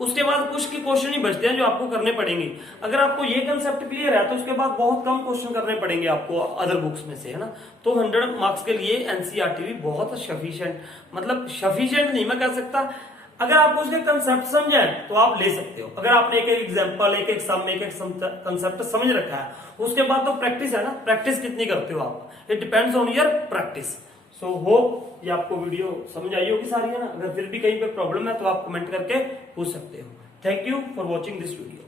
उसके बाद कुछ के क्वेश्चन ही बचते हैं जो आपको करने पड़ेंगे, अगर आपको ये कंसेप्ट क्लियर है तो उसके बाद बहुत कम क्वेश्चन करने पड़ेंगे आपको अदर बुक्स में से, है ना। तो 100 मार्क्स के लिए एनसीईआरटी भी बहुत सफिशिएंट, मतलब सफिशिएंट नहीं मैं कह सकता, अगर आपको उसके कंसेप्ट समझे तो आप ले सकते हो, अगर आपने एक एक एग्जांपल एक एक सम एक एक कंसेप्ट समझ रखा है, उसके बाद तो प्रैक्टिस है ना, प्रैक्टिस कितनी करते हो आप, it depends on your practice. So hope ये आपको वीडियो समझ आई होगी सारी, है ना। अगर फिर भी कहीं पे प्रॉब्लम है तो आप कमेंट करके पूछ सकते हो। Thank you for watching this video.